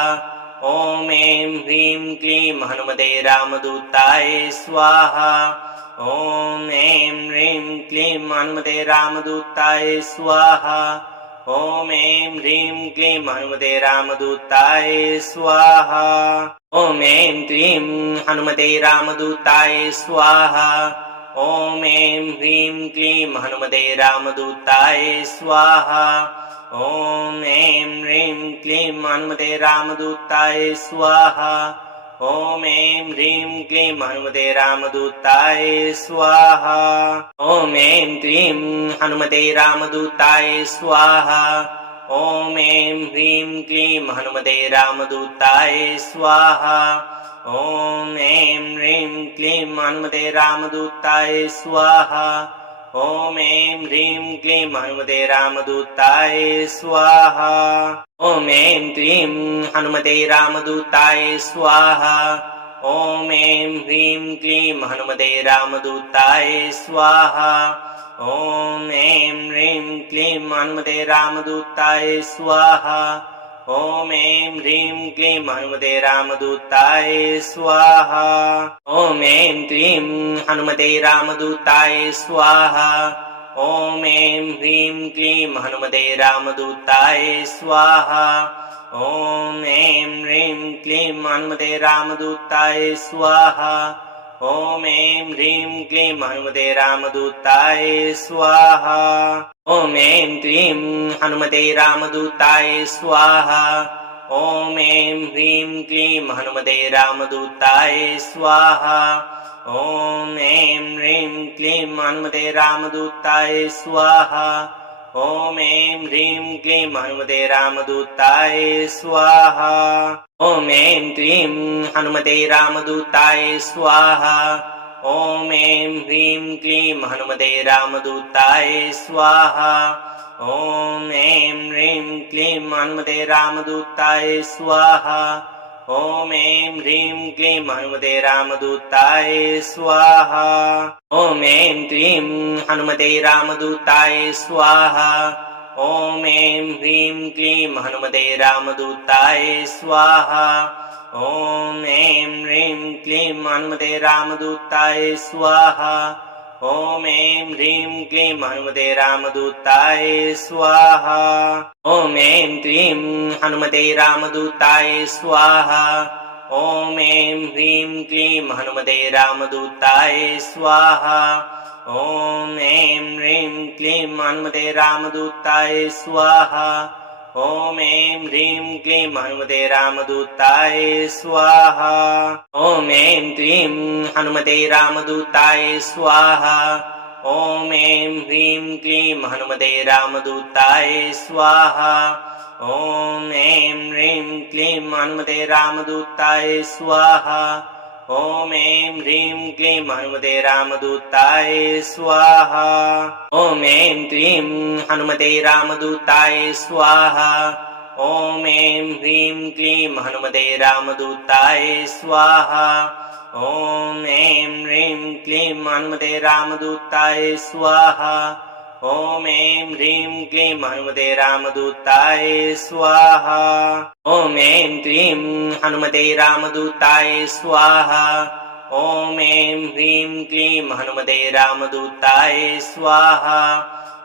ॐ ऐं ह्रीं क्लीं हनुमते रामदूताय स्वाहा। ॐ ऐं ह्रीं क्लीं हनुमते रामदूताय स्वाहा। ॐ ऐं ह्रीं क्लीं हनुमते रामदूताय स्वाहा। ॐ ऐं क्लीं हनुमते रामदूताय स्वाहा। ॐ ऐं ह्रीं क्लीं हनुमते रामदूताय स्वाहा। ॐ ऐं ह्रीं क्लीं हनुमते रामदूताय स्वाहा। ॐ ऐं ह्रीं क्लीं हनुमते रामदूताय स्वाहा। ॐ ऐं क्लीं हनुमते रामदूताय स्वाहा। ॐ ऐं ह्रीं क्लीं हनुमते रामदूताय स्वाहा। ॐ ऐं ह्रीं क्लीं हनुमते रामदूताय स्वाहा। ॐ ऐं ह्रीं क्लीं हनुमते रामदूताय स्वाहा। ॐ ऐं क्लीं हनुमते रामदूताय स्वाहा। ॐ ऐं ह्रीं क्लीं हनुमते रामदूताय स्वाहा। ॐ ऐं ह्रीं क्लीं हनुमते रामदूताय स्वाहा। ॐ ऐं ह्रीं क्लीं हनुमते रामदूताय स्वाहा। ॐ ऐं क्लीं हनुमते रामदूताय स्वाहा। ॐ ऐं ह्रीं क्लीं हनुमते रामदूताय स्वाहा। ॐ ऐं ह्रीं क्लीं हनुमते रामदूताय स्वाहा। ॐ ऐं ह्रीं क्लीं हनुमते रामदूताय स्वाहा। ॐ ऐं क्लीं हनुमते रामदूताय स्वाहा। ॐ ऐं ह्रीं क्लीं हनुमते रामदूताय स्वाहा। ॐ ऐं ह्रीं क्लीं हनुमते रामदूताय स्वाहा। ॐ ऐं ह्रीं क्लीं हनुमते रामदूताय स्वाहा। ॐ ऐं क्लीं हनुमते रामदूताय स्वाहा। ॐ ऐं ह्रीं क्लीं हनुमते रामदूताय स्वाहा। ॐ ऐं ह्रीं क्लीं हनुमते रामदूताय स्वाहा। ॐ ऐं ह्रीं क्लीं हनुमते रामदूताय स्वाहा। ॐ ऐं क्लीं हनुमते रामदूताय स्वाहा। ॐ ऐं ह्रीं क्लीं हनुमते रामदूताय स्वाहा। ॐ ऐं ह्रीं क्लीं हनुमते रामदूताय स्वाहा। ॐ ऐं ह्रीं क्लीं हनुमते रामदूताय स्वाहा। ॐ ऐं क्लीं हनुमते रामदूताय स्वाहा। ॐ ऐं ह्रीं क्लीं हनुमते रामदूताय स्वाहा। ॐ ऐं ह्रीं क्लीं हनुमते रामदूताय स्वाहा। ॐ ऐं ह्रीं क्लीं हनुमते रामदूताय स्वाहा। ॐ ऐं क्लीं हनुमते रामदूताय स्वाहा। ॐ ऐं ह्रीं क्लीं हनुमते रामदूताय स्वाहा। ॐ ऐं ह्रीं क्लीं हनुमते रामदूताय स्वाहा। ॐ ऐं ह्रीं क्लीं हनुमते रामदूताय स्वाहा। ॐ ऐं क्लीं हनुमते रामदूताय स्वाहा। ॐ ऐं ह्रीं क्लीं हनुमते रामदूताय स्वाहा। ॐ ऐं ह्रीं क्लीं हनुमते रामदूताय स्वाहा। ॐ ऐं ह्रीं क्लीं हनुमते रामदूताय स्वाहा। ॐ ऐं क्लीं हनुमते रामदूताय स्वाहा। ॐ ऐं ह्रीं क्लीं हनुमते रामदूताय स्वाहा।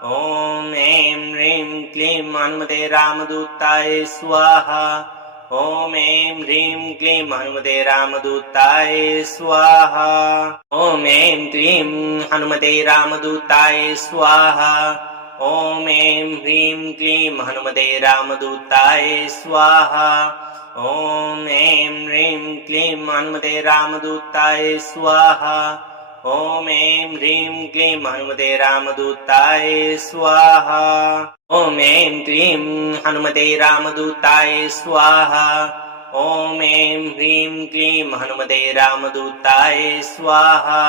ॐ ऐं ह्रीं क्लीं हनुमते रामदूताय स्वाहा। ॐ ऐं ह्रीं क्लीं हनुमते रामदूताय स्वाहा। ॐ ऐं क्लीं हनुमते रामदूताय स्वाहा। ॐ ऐं ह्रीं क्लीं हनुमते रामदूताय स्वाहा। ॐ ऐं ह्रीं क्लीं हनुमते रामदूताय स्वाहा। ॐ ऐं ह्रीं क्लीं हनुमते रामदूताय स्वाहा। ॐ ऐं क्लीं हनुमते रामदूताय स्वाहा। ॐ ऐं ह्रीं क्लीं हनुमते रामदूताय स्वाहा।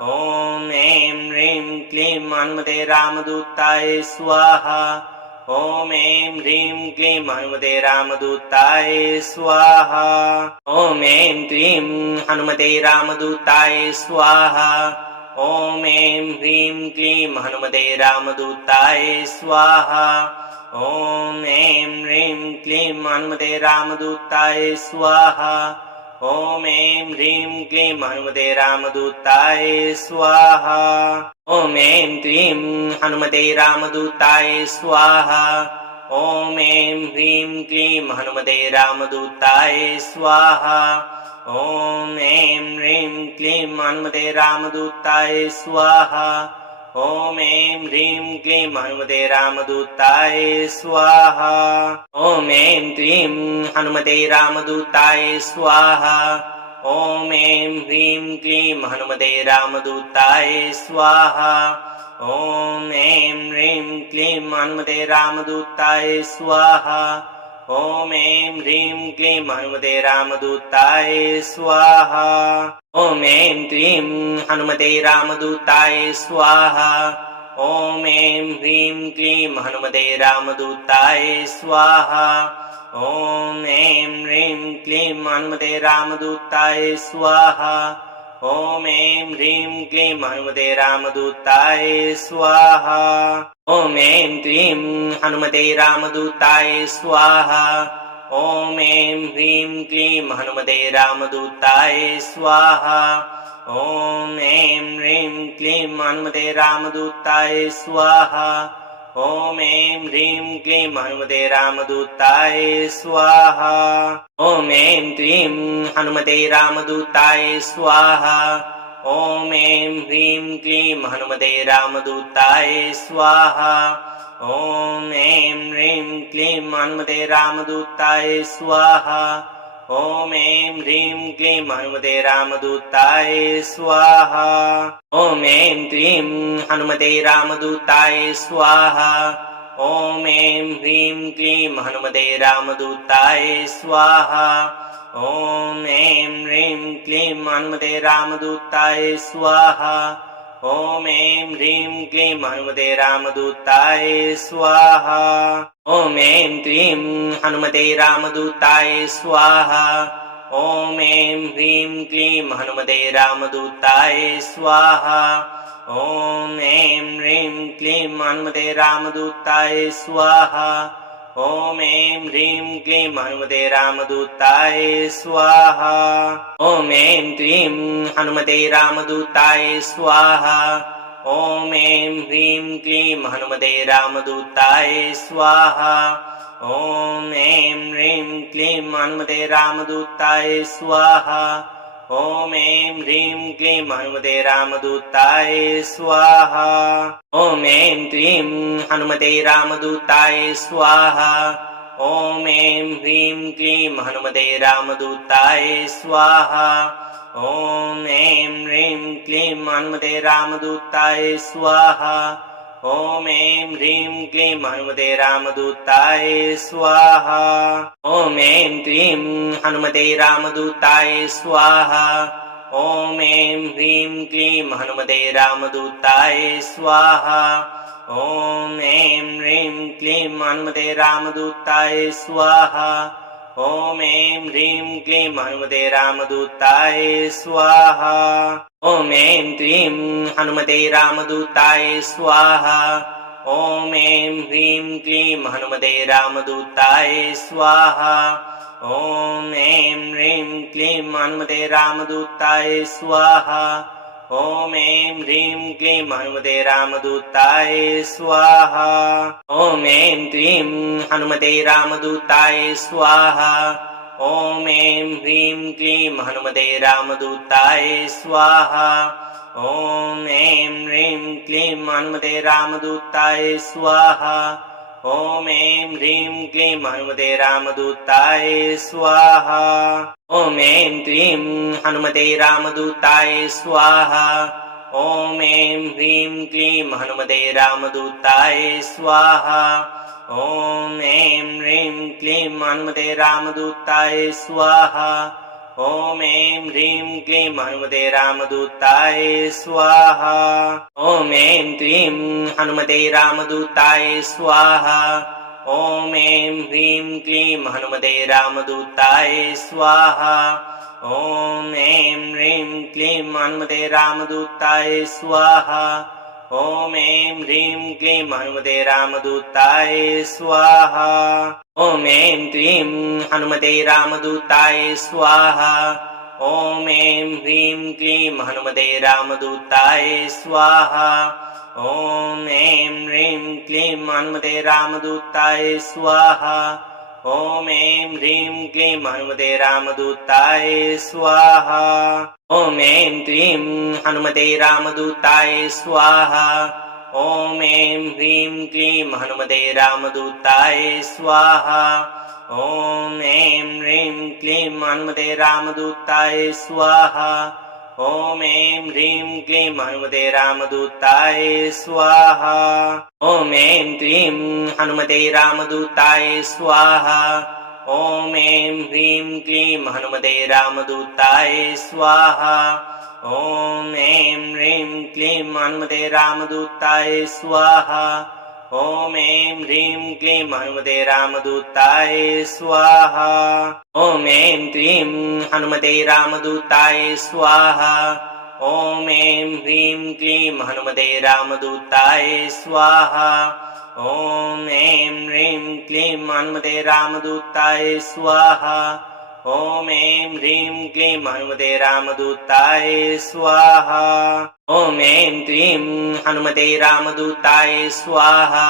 ॐ ऐं ह्रीं क्लीं हनुमते रामदूताय स्वाहा। ॐ ऐं ह्रीं क्लीं हनुमते रामदूताय स्वाहा। ॐ ऐं क्लीं हनुमते रामदूताय स्वाहा। ॐ ऐं ह्रीं क्लीं हनुमते रामदूताय स्वाहा। ॐ ऐं ह्रीं क्लीं हनुमते रामदूताय स्वाहा। ॐ ऐं ह्रीं क्लीं हनुमते रामदूताय स्वाहा। ॐ ऐं क्लीं हनुमते रामदूताय स्वाहा। ॐ ऐं ह्रीं क्लीं हनुमते रामदूताय स्वाहा। ॐ ऐं ह्रीं क्लीं हनुमते रामदूताय स्वाहा। ॐ ऐं ह्रीं क्लीं हनुमते रामदूताय स्वाहा। ॐ ऐं क्लीं हनुमते रामदूताय स्वाहा। ॐ ऐं ह्रीं क्लीं हनुमते रामदूताय स्वाहा। ॐ ऐं ह्रीं क्लीं हनुमते रामदूताय स्वाहा। ॐ ऐं ह्रीं क्लीं हनुमते रामदूताय स्वाहा। ॐ ऐं क्लीं हनुमते रामदूताय स्वाहा। ॐ ऐं ह्रीं क्लीं हनुमते रामदूताय स्वाहा। ॐ ऐं ह्रीं क्लीं हनुमते रामदूताय स्वाहा। ॐ ऐं ह्रीं क्लीं हनुमते रामदूताय स्वाहा। ॐ ऐं क्लीं हनुमते रामदूताय स्वाहा। ॐ ऐं ह्रीं क्लीं हनुमते रामदूताय स्वाहा। ॐ ऐं ह्रीं क्लीं हनुमते रामदूताय स्वाहा। ॐ ऐं ह्रीं क्लीं हनुमते रामदूताय स्वाहा। ॐ ऐं क्लीं हनुमते रामदूताय स्वाहा। ॐ ऐं ह्रीं क्लीं हनुमते रामदूताय स्वाहा। ॐ ऐं ह्रीं क्लीं हनुमते रामदूताय स्वाहा। ॐ ऐं ह्रीं क्लीं हनुमते रामदूताय स्वाहा। ॐ ऐं क्लीं हनुमते रामदूताय स्वाहा। ॐ ऐं ह्रीं क्लीं हनुमते रामदूताय स्वाहा। ॐ ऐं ह्रीं क्लीं हनुमते रामदूताय स्वाहा। ॐ ऐं ह्रीं क्लीं हनुमते रामदूताय स्वाहा। ॐ ऐं क्लीं हनुमते रामदूताय स्वाहा। ॐ ऐं ह्रीं क्लीं हनुमते रामदूताय स्वाहा। ॐ ऐं ह्रीं क्लीं हनुमते रामदूताय स्वाहा। ॐ ऐं ह्रीं क्लीं हनुमते रामदूताय स्वाहा। ॐ ऐं क्लीं हनुमते रामदूताय स्वाहा। ॐ ऐं ह्रीं क्लीं हनुमते रामदूताय स्वाहा। ॐ ऐं ह्रीं क्लीं हनुमते रामदूताय स्वाहा। ॐ ऐं ह्रीं क्लीं हनुमते रामदूताय स्वाहा। ॐ ऐं क्लीं हनुमते रामदूताय स्वाहा। ॐ ऐं ह्रीं क्लीं हनुमते रामदूताय स्वाहा। ॐ ऐं ह्रीं क्लीं हनुमते रामदूताय स्वाहा। ॐ ऐं ह्रीं क्लीं हनुमते रामदूताय स्वाहा। ॐ ऐं क्लीं हनुमते रामदूताय स्वाहा। ॐ ऐं ह्रीं क्लीं हनुमते रामदूताय स्वाहा। ॐ ऐं ह्रीं क्लीं हनुमते रामदूताय स्वाहा। ॐ ऐं ह्रीं क्लीं हनुमते रामदूताय स्वाहा। ॐ ऐं क्लीं हनुमते रामदूताय स्वाहा। ॐ ऐं ह्रीं क्लीं हनुमते रामदूताय स्वाहा। ॐ ऐं ह्रीं क्लीं हनुमते रामदूताय स्वाहा। ॐ ऐं ह्रीं क्लीं हनुमते रामदूताय स्वाहा। ॐ ऐं क्लीं हनुमते रामदूताय स्वाहा। ॐ ऐं ह्रीं क्लीं हनुमते रामदूताय स्वाहा। ॐ ऐं ह्रीं क्लीं हनुमते रामदूताय स्वाहा। ॐ ऐं ह्रीं क्लीं हनुमते रामदूताय स्वाहा। ॐ ऐं क्लीं हनुमते रामदूताय स्वाहा। ॐ ऐं ह्रीं क्लीं हनुमते रामदूताय स्वाहा। ॐ ऐं ह्रीं क्लीं हनुमते रामदूताय स्वाहा। ॐ ऐं ह्रीं क्लीं हनुमते रामदूताय स्वाहा। ॐ ऐं क्लीं हनुमते रामदूताय स्वाहा। ॐ ऐं ह्रीं क्लीं हनुमते रामदूताय स्वाहा। ॐ ऐं ह्रीं क्लीं हनुमते रामदूताय स्वाहा। ॐ ऐं ह्रीं क्लीं हनुमते रामदूताय स्वाहा। ॐ ऐं क्लीं हनुमते रामदूताय स्वाहा। ॐ ऐं ह्रीं क्लीं हनुमते रामदूताय स्वाहा। ॐ ऐं ह्रीं क्लीं हनुमते रामदूताय स्वाहा। ॐ ऐं ह्रीं क्लीं हनुमते रामदूताय स्वाहा। ॐ ऐं क्लीं हनुमते रामदूताय स्वाहा। ॐ ऐं ह्रीं क्लीं हनुमते रामदूताय स्वाहा। ॐ ऐं ह्रीं क्लीं हनुमते रामदूताय स्वाहा। ॐ ऐं ह्रीं क्लीं हनुमते रामदूताय स्वाहा। ॐ ऐं क्लीं हनुमते रामदूताय स्वाहा। ॐ ऐं ह्रीं क्लीं हनुमते रामदूताय स्वाहा। ॐ ऐं ह्रीं क्लीं हनुमते रामदूताय स्वाहा। ॐ ऐं ह्रीं क्लीं हनुमते रामदूताय स्वाहा। ॐ ऐं क्लीं हनुमते रामदूताय स्वाहा। ॐ ऐं ह्रीं क्लीं हनुमते रामदूताय स्वाहा। ॐ ऐं ह्रीं क्लीं हनुमते रामदूताय स्वाहा। ॐ ऐं ह्रीं क्लीं हनुमते रामदूताय स्वाहा। ॐ ऐं क्लीं हनुमते रामदूताय स्वाहा।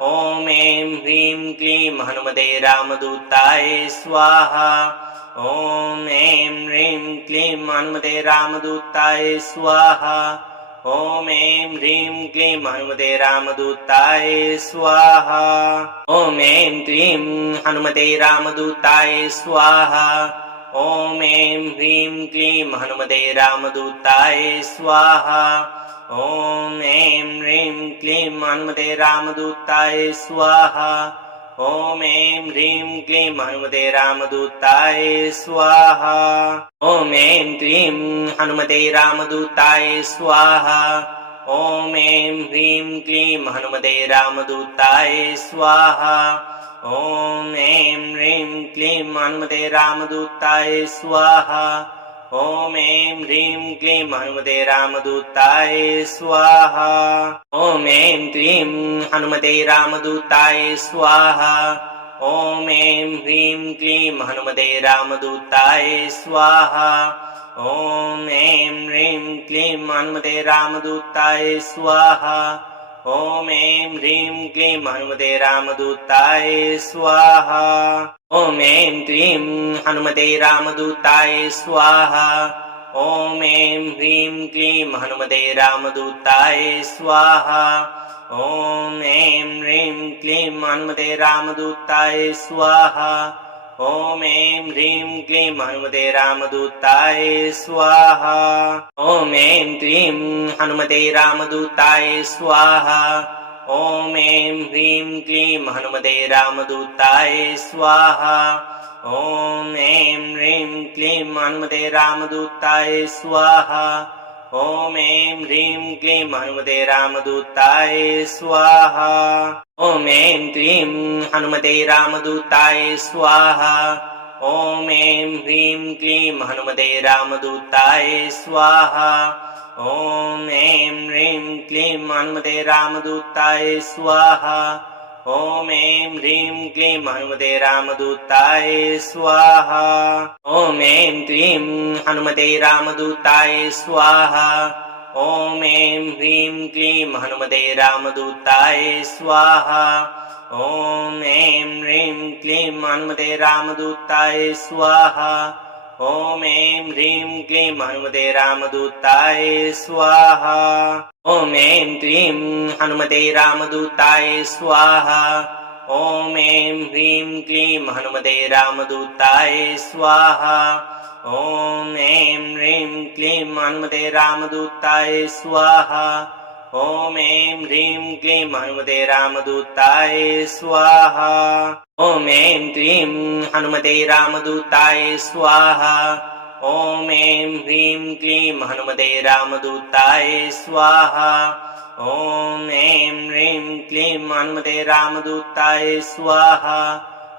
ॐ ऐं ह्रीं क्लीं हनुमते रामदूताय स्वाहा। ॐ ऐं ह्रीं क्लीं हनुमते रामदूताय स्वाहा। ॐ ऐं ह्रीं क्लीं हनुमते रामदूताय स्वाहा। ॐ ऐं क्लीं हनुमते रामदूताय स्वाहा। ॐ ऐं ह्रीं क्लीं हनुमते रामदूताय स्वाहा। ॐ ऐं ह्रीं क्लीं हनुमते रामदूताय स्वाहा। ॐ ऐं ह्रीं क्लीं हनुमते रामदूताय स्वाहा। ॐ ऐं क्लीं हनुमते रामदूताय स्वाहा। ॐ ऐं ह्रीं क्लीं हनुमते रामदूताय स्वाहा। ॐ ऐं ह्रीं क्लीं हनुमते रामदूताय स्वाहा। ॐ ऐं ह्रीं क्लीं हनुमते रामदूताय स्वाहा। ॐ ऐं क्लीं हनुमते रामदूताय स्वाहा। ॐ ऐं ह्रीं क्लीं हनुमते रामदूताय स्वाहा। ॐ ऐं ह्रीं क्लीं हनुमते रामदूताय स्वाहा। ॐ ऐं ह्रीं क्लीं हनुमते रामदूताय स्वाहा। ॐ ऐं क्लीं हनुमते रामदूताय स्वाहा। ॐ ऐं ह्रीं क्लीं हनुमते रामदूताय स्वाहा। ॐ ऐं ह्रीं क्लीं हनुमते रामदूताय स्वाहा। ॐ ऐं ह्रीं क्लीं हनुमते रामदूताय स्वाहा। ॐ ऐं क्लीं हनुमते रामदूताय स्वाहा। ॐ ऐं ह्रीं क्लीं हनुमते रामदूताय स्वाहा। ॐ ऐं ह्रीं क्लीं हनुमते रामदूताय स्वाहा। ॐ ऐं ह्रीं क्लीं हनुमते रामदूताय स्वाहा। ॐ ऐं क्लीं हनुमते रामदूताय स्वाहा। ॐ ऐं ह्रीं क्लीं हनुमते रामदूताय स्वाहा। ॐ ऐं ह्रीं क्लीं हनुमते रामदूताय स्वाहा। ॐ ऐं ह्रीं क्लीं हनुमते रामदूताय स्वाहा। ॐ ऐं क्लीं हनुमते रामदूताय स्वाहा। ॐ ऐं ह्रीं क्लीं हनुमते रामदूताय स्वाहा। ॐ ऐं ह्रीं क्लीं हनुमते रामदूताय स्वाहा। ॐ ऐं ह्रीं क्लीं हनुमते रामदूताय स्वाहा। ॐ ऐं क्लीं हनुमते रामदूताय स्वाहा। ॐ ऐं ह्रीं क्लीं हनुमते रामदूताय स्वाहा। ॐ ऐं ह्रीं क्लीं हनुमते रामदूताय स्वाहा। ॐ ऐं ह्रीं क्लीं हनुमते रामदूताय स्वाहा। ॐ ऐं क्लीं हनुमते रामदूताय स्वाहा। ॐ ऐं ह्रीं क्लीं हनुमते रामदूताय स्वाहा। ॐ ऐं ह्रीं क्लीं हनुमते रामदूताय स्वाहा।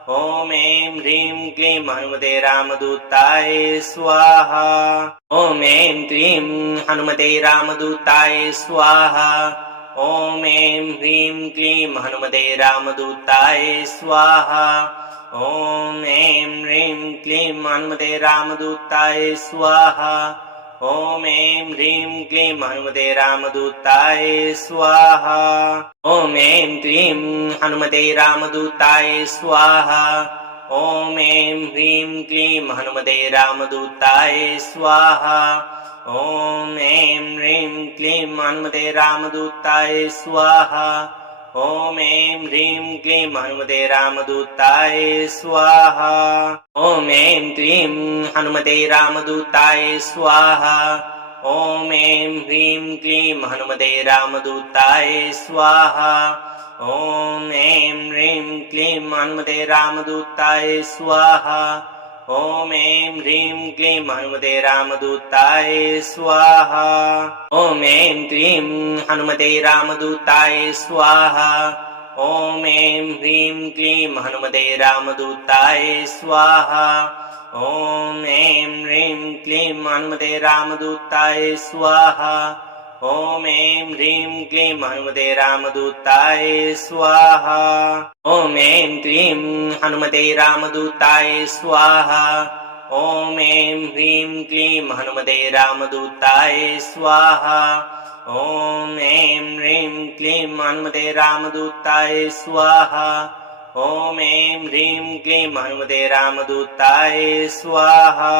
ॐ ऐं ह्रीं क्लीं हनुमते रामदूताय स्वाहा। ॐ ऐं क्लीं हनुमते रामदूताय स्वाहा। ॐ ऐं ह्रीं क्लीं हनुमते रामदूताय स्वाहा। ॐ ऐं ह्रीं क्लीं हनुमते रामदूताय स्वाहा। ॐ ऐं ह्रीं क्लीं हनुमते रामदूताय स्वाहा। ॐ ऐं क्लीं हनुमते रामदूताय स्वाहा। ॐ ऐं ह्रीं क्लीं हनुमते रामदूताय स्वाहा। ॐ ऐं ह्रीं क्लीं हनुमते रामदूताय स्वाहा। ॐ ऐं ह्रीं क्लीं हनुमते रामदूताय स्वाहा। ॐ ऐं क्लीं हनुमते रामदूताय स्वाहा। ॐ ऐं ह्रीं क्लीं हनुमते रामदूताय स्वाहा। ॐ ऐं ह्रीं क्लीं हनुमते रामदूताय स्वाहा। ॐ ऐं ह्रीं क्लीं हनुमते रामदूताय स्वाहा। ॐ ऐं क्लीं हनुमते रामदूताय स्वाहा। ॐ ऐं ह्रीं क्लीं हनुमते रामदूताय स्वाहा। ॐ ऐं ह्रीं क्लीं हनुमते रामदूताय स्वाहा। ॐ ऐं ह्रीं क्लीं हनुमते रामदूताय स्वाहा। ॐ ऐं क्लीं हनुमते रामदूताय स्वाहा। ॐ ऐं ह्रीं क्लीं हनुमते रामदूताय स्वाहा। ॐ ऐं ह्रीं क्लीं हनुमते रामदूताय स्वाहा। ॐ ऐं ह्रीं क्लीं हनुमते रामदूताय स्वाहा।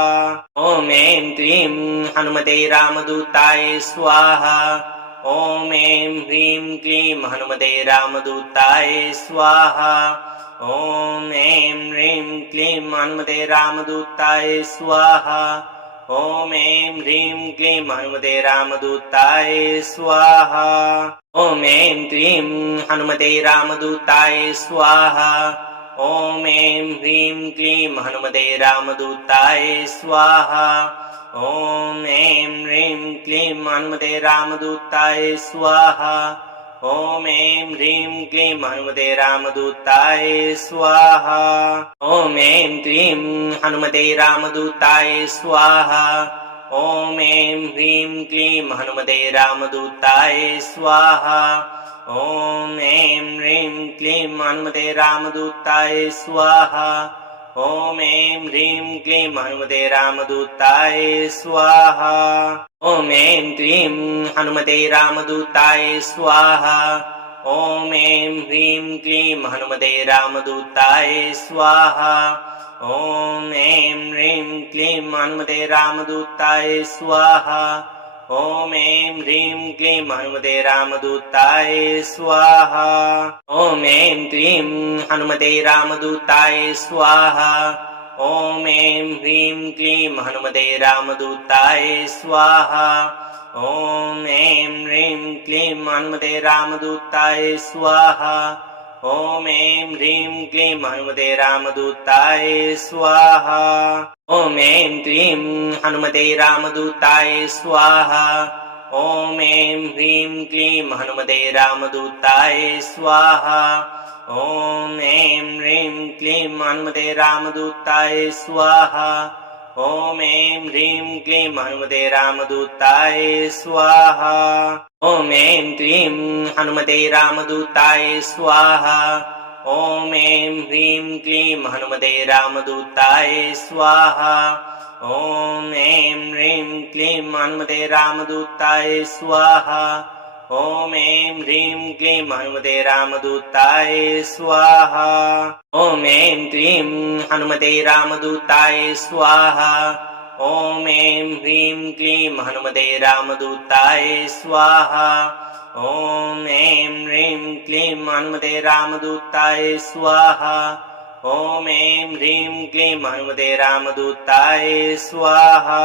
ॐ ऐं क्लीं हनुमते रामदूताय स्वाहा। ॐ ऐं ह्रीं क्लीं हनुमते रामदूताय स्वाहा। ॐ ऐं ह्रीं क्लीं हनुमते रामदूताय स्वाहा। ॐ ऐं ह्रीं क्लीं हनुमते रामदूताय स्वाहा। ॐ ऐं क्लीं हनुमते रामदूताय स्वाहा। ॐ ऐं ह्रीं क्लीं हनुमते रामदूताय स्वाहा। ॐ ऐं ह्रीं क्लीं हनुमते रामदूताय स्वाहा। ॐ ऐं ह्रीं क्लीं हनुमते रामदूताय स्वाहा। ॐ ऐं क्लीं हनुमते रामदूताय स्वाहा। ॐ ऐं ह्रीं क्लीं हनुमते रामदूताय स्वाहा। ॐ ऐं ह्रीं क्लीं हनुमते रामदूताय स्वाहा। ॐ ऐं ह्रीं क्लीं हनुमते रामदूताय स्वाहा। ॐ ऐं क्लीं हनुमते रामदूताय स्वाहा। ॐ ऐं ह्रीं क्लीं हनुमते रामदूताय स्वाहा। ॐ ऐं ह्रीं क्लीं हनुमते रामदूताय स्वाहा। ॐ ऐं ह्रीं क्लीं हनुमते रामदूताय स्वाहा। ॐ ऐं क्लीं हनुमते रामदूताय स्वाहा। ॐ ऐं ह्रीं क्लीं हनुमते रामदूताय स्वाहा। ॐ ऐं ह्रीं क्लीं हनुमते रामदूताय स्वाहा। ॐ ऐं ह्रीं क्लीं हनुमते रामदूताय स्वाहा। ॐ ऐं क्लीं हनुमते रामदूताय स्वाहा। ॐ ऐं ह्रीं क्लीं हनुमते रामदूताय स्वाहा। ॐ ऐं ह्रीं क्लीं हनुमते रामदूताय स्वाहा। ॐ ऐं ह्रीं क्लीं हनुमते रामदूताय स्वाहा। ॐ ऐं क्लीं हनुमते रामदूताय स्वाहा। ॐ ऐं ह्रीं क्लीं हनुमते रामदूताय स्वाहा। ॐ ऐं ह्रीं क्लीं हनुमते रामदूताय स्वाहा। ॐ ऐं ह्रीं क्लीं हनुमते रामदूताय स्वाहा। ॐ ऐं क्लीं हनुमते रामदूताय स्वाहा। ॐ ऐं ह्रीं क्लीं हनुमते रामदूताय स्वाहा। ॐ ऐं ह्रीं क्लीं हनुमते रामदूताय स्वाहा। ॐ ऐं ह्रीं क्लीं हनुमते रामदूताय स्वाहा।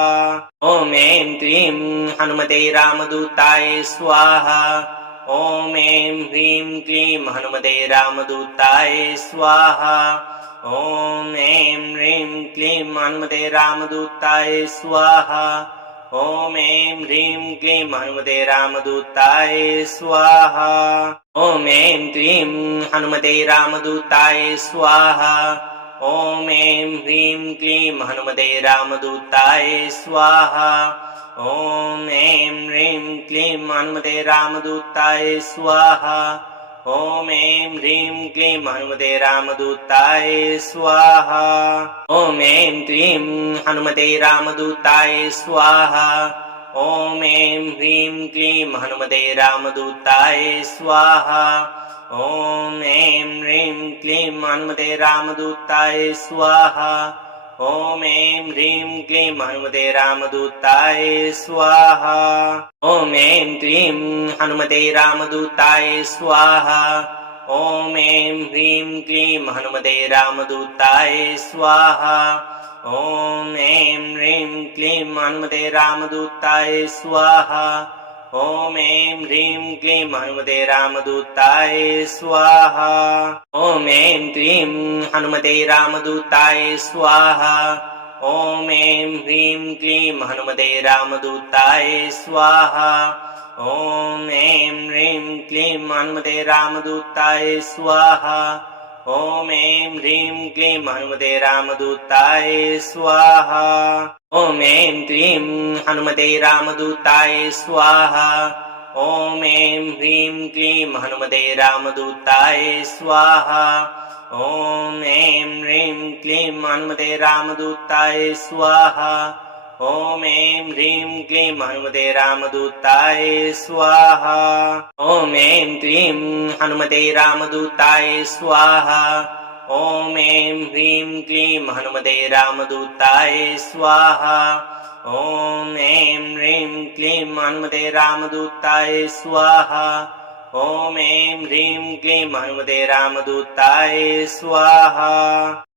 ॐ ऐं क्लीं हनुमते रामदूताय स्वाहा। ॐ ऐं ह्रीं क्लीं हनुमते रामदूताय स्वाहा। ॐ ऐं ह्रीं क्लीं हनुमते रामदूताय स्वाहा। ॐ ऐं ह्रीं क्लीं हनुमते रामदूताय स्वाहा। ॐ ऐं क्लीं हनुमते रामदूताय स्वाहा। ॐ ऐं ह्रीं क्लीं हनुमते रामदूताय स्वाहा। ॐ ऐं ह्रीं क्लीं हनुमते रामदूताय स्वाहा। ॐ ऐं ह्रीं क्लीं हनुमते रामदूताय स्वाहा। ॐ ऐं क्लीं हनुमते रामदूताय स्वाहा। ॐ ऐं ह्रीं क्लीं हनुमते रामदूताय स्वाहा। ॐ ऐं ह्रीं क्लीं हनुमते रामदूताय स्वाहा। ॐ ऐं ह्रीं क्लीं हनुमते रामदूताय स्वाहा। ॐ ऐं क्लीं हनुमते रामदूताय स्वाहा। ॐ ऐं ह्रीं क्लीं हनुमते रामदूताय स्वाहा। ॐ ऐं ह्रीं क्लीं हनुमते रामदूताय स्वाहा। ॐ ऐं ह्रीं क्लीं हनुमते रामदूताय स्वाहा। ॐ ऐं क्लीं हनुमते रामदूताय स्वाहा। ॐ ऐं ह्रीं क्लीं हनुमते रामदूताय स्वाहा। ॐ ऐं ह्रीं क्लीं हनुमते रामदूताय स्वाहा। ॐ ऐं ह्रीं क्लीं हनुमते रामदूताय स्वाहा। ॐ ऐं क्लीं हनुमते रामदूताय स्वाहा। ॐ ऐं ह्रीं क्लीं हनुमते रामदूताय स्वाहा। ॐ ऐं ह्रीं क्लीं हनुमते रामदूताय स्वाहा। ॐ ऐं ह्रीं क्लीं हनुमते रामदूताय स्वाहा। ॐ ऐं क्लीं हनुमते रामदूताय स्वाहा। ॐ ऐं ह्रीं क्लीं हनुमते रामदूताय स्वाहा। ॐ ऐं ह्रीं क्लीं हनुमते रामदूताय स्वाहा। ॐ ऐं ह्रीं क्लीं हनुमते रामदूताय स्वाहा।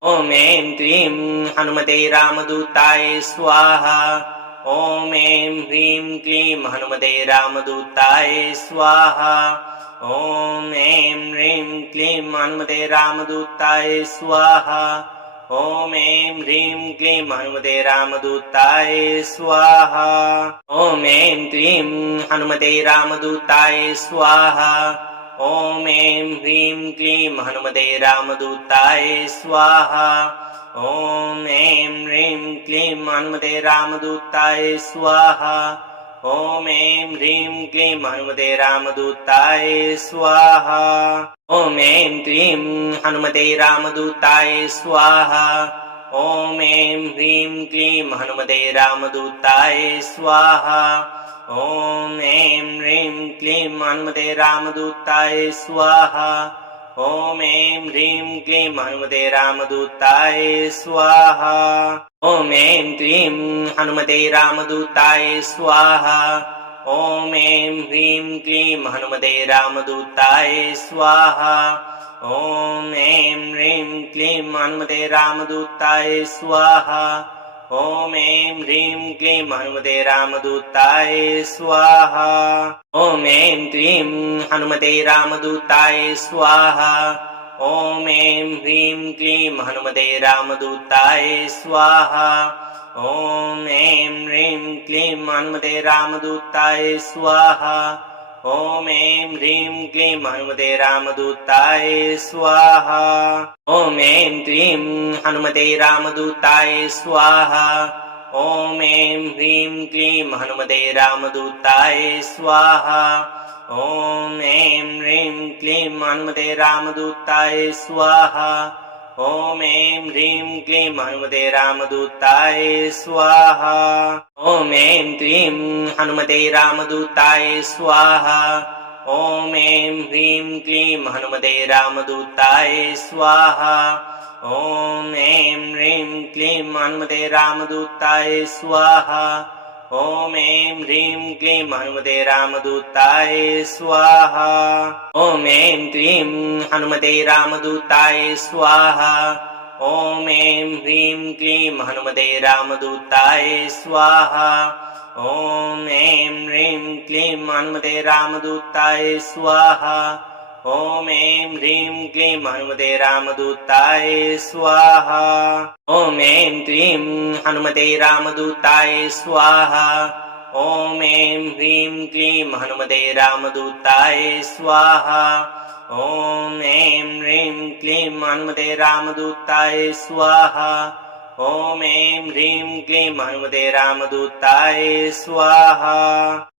ॐ ऐं क्लीं हनुमते रामदूताय स्वाहा। ॐ ऐं ह्रीं क्लीं हनुमते रामदूताय स्वाहा। ॐ ऐं ह्रीं क्लीं हनुमते रामदूताय स्वाहा। ॐ ऐं ह्रीं क्लीं हनुमते रामदूताय स्वाहा। ॐ ऐं क्लीं हनुमते रामदूताय स्वाहा। ॐ ऐं ह्रीं क्लीं हनुमते रामदूताय स्वाहा। ॐ ऐं ह्रीं क्लीं हनुमते रामदूताय स्वाहा। ॐ ऐं ह्रीं क्लीं हनुमते रामदूताय स्वाहा। ॐ ऐं क्लीं हनुमते रामदूताय स्वाहा। ॐ ऐं ह्रीं क्लीं हनुमते रामदूताय स्वाहा। ॐ ऐं ह्रीं क्लीं हनुमते रामदूताय स्वाहा। ॐ ऐं ह्रीं क्लीं हनुमते रामदूताय स्वाहा। ॐ ऐं क्लीं हनुमते रामदूताय स्वाहा। ॐ ऐं ह्रीं क्लीं हनुमते रामदूताय स्वाहा। ॐ ऐं ह्रीं क्लीं हनुमते रामदूताय स्वाहा। ॐ ऐं ह्रीं क्लीं हनुमते रामदूताय स्वाहा। ॐ ऐं क्लीं हनुमते रामदूताय स्वाहा। ॐ ऐं ह्रीं क्लीं हनुमते रामदूताय स्वाहा। ॐ ऐं ह्रीं क्लीं हनुमते रामदूताय स्वाहा। ॐ ऐं ह्रीं क्लीं हनुमते रामदूताय स्वाहा। ॐ ऐं क्लीं हनुमते रामदूताय स्वाहा। ॐ ऐं ह्रीं क्लीं हनुमते रामदूताय स्वाहा। ॐ ऐं ह्रीं क्लीं हनुमते रामदूताय स्वाहा। ॐ ऐं ह्रीं क्लीं हनुमते रामदूताय स्वाहा। ॐ ऐं क्लीं हनुमते रामदूताय स्वाहा। ॐ ऐं ह्रीं क्लीं हनुमते रामदूताय स्वाहा। ॐ ऐं ह्रीं क्लीं हनुमते रामदूताय स्वाहा। ॐ ऐं ह्रीं क्लीं हनुमते रामदूताय स्वाहा। ॐ ऐं क्लीं हनुमते रामदूताय स्वाहा। ॐ ऐं ह्रीं क्लीं हनुमते रामदूताय स्वाहा। ॐ ऐं ह्रीं क्लीं हनुमते रामदूताय स्वाहा। ॐ ऐं ह्रीं क्लीं हनुमते रामदूताय स्वाहा। ॐ ऐं क्लीं हनुमते रामदूताय स्वाहा। ॐ ऐं ह्रीं क्लीं हनुमते रामदूताय स्वाहा। ॐ ऐं ह्रीं क्लीं हनुमते रामदूताय स्वाहा। ॐ ऐं ह्रीं क्लीं हनुमते रामदूताय स्वाहा।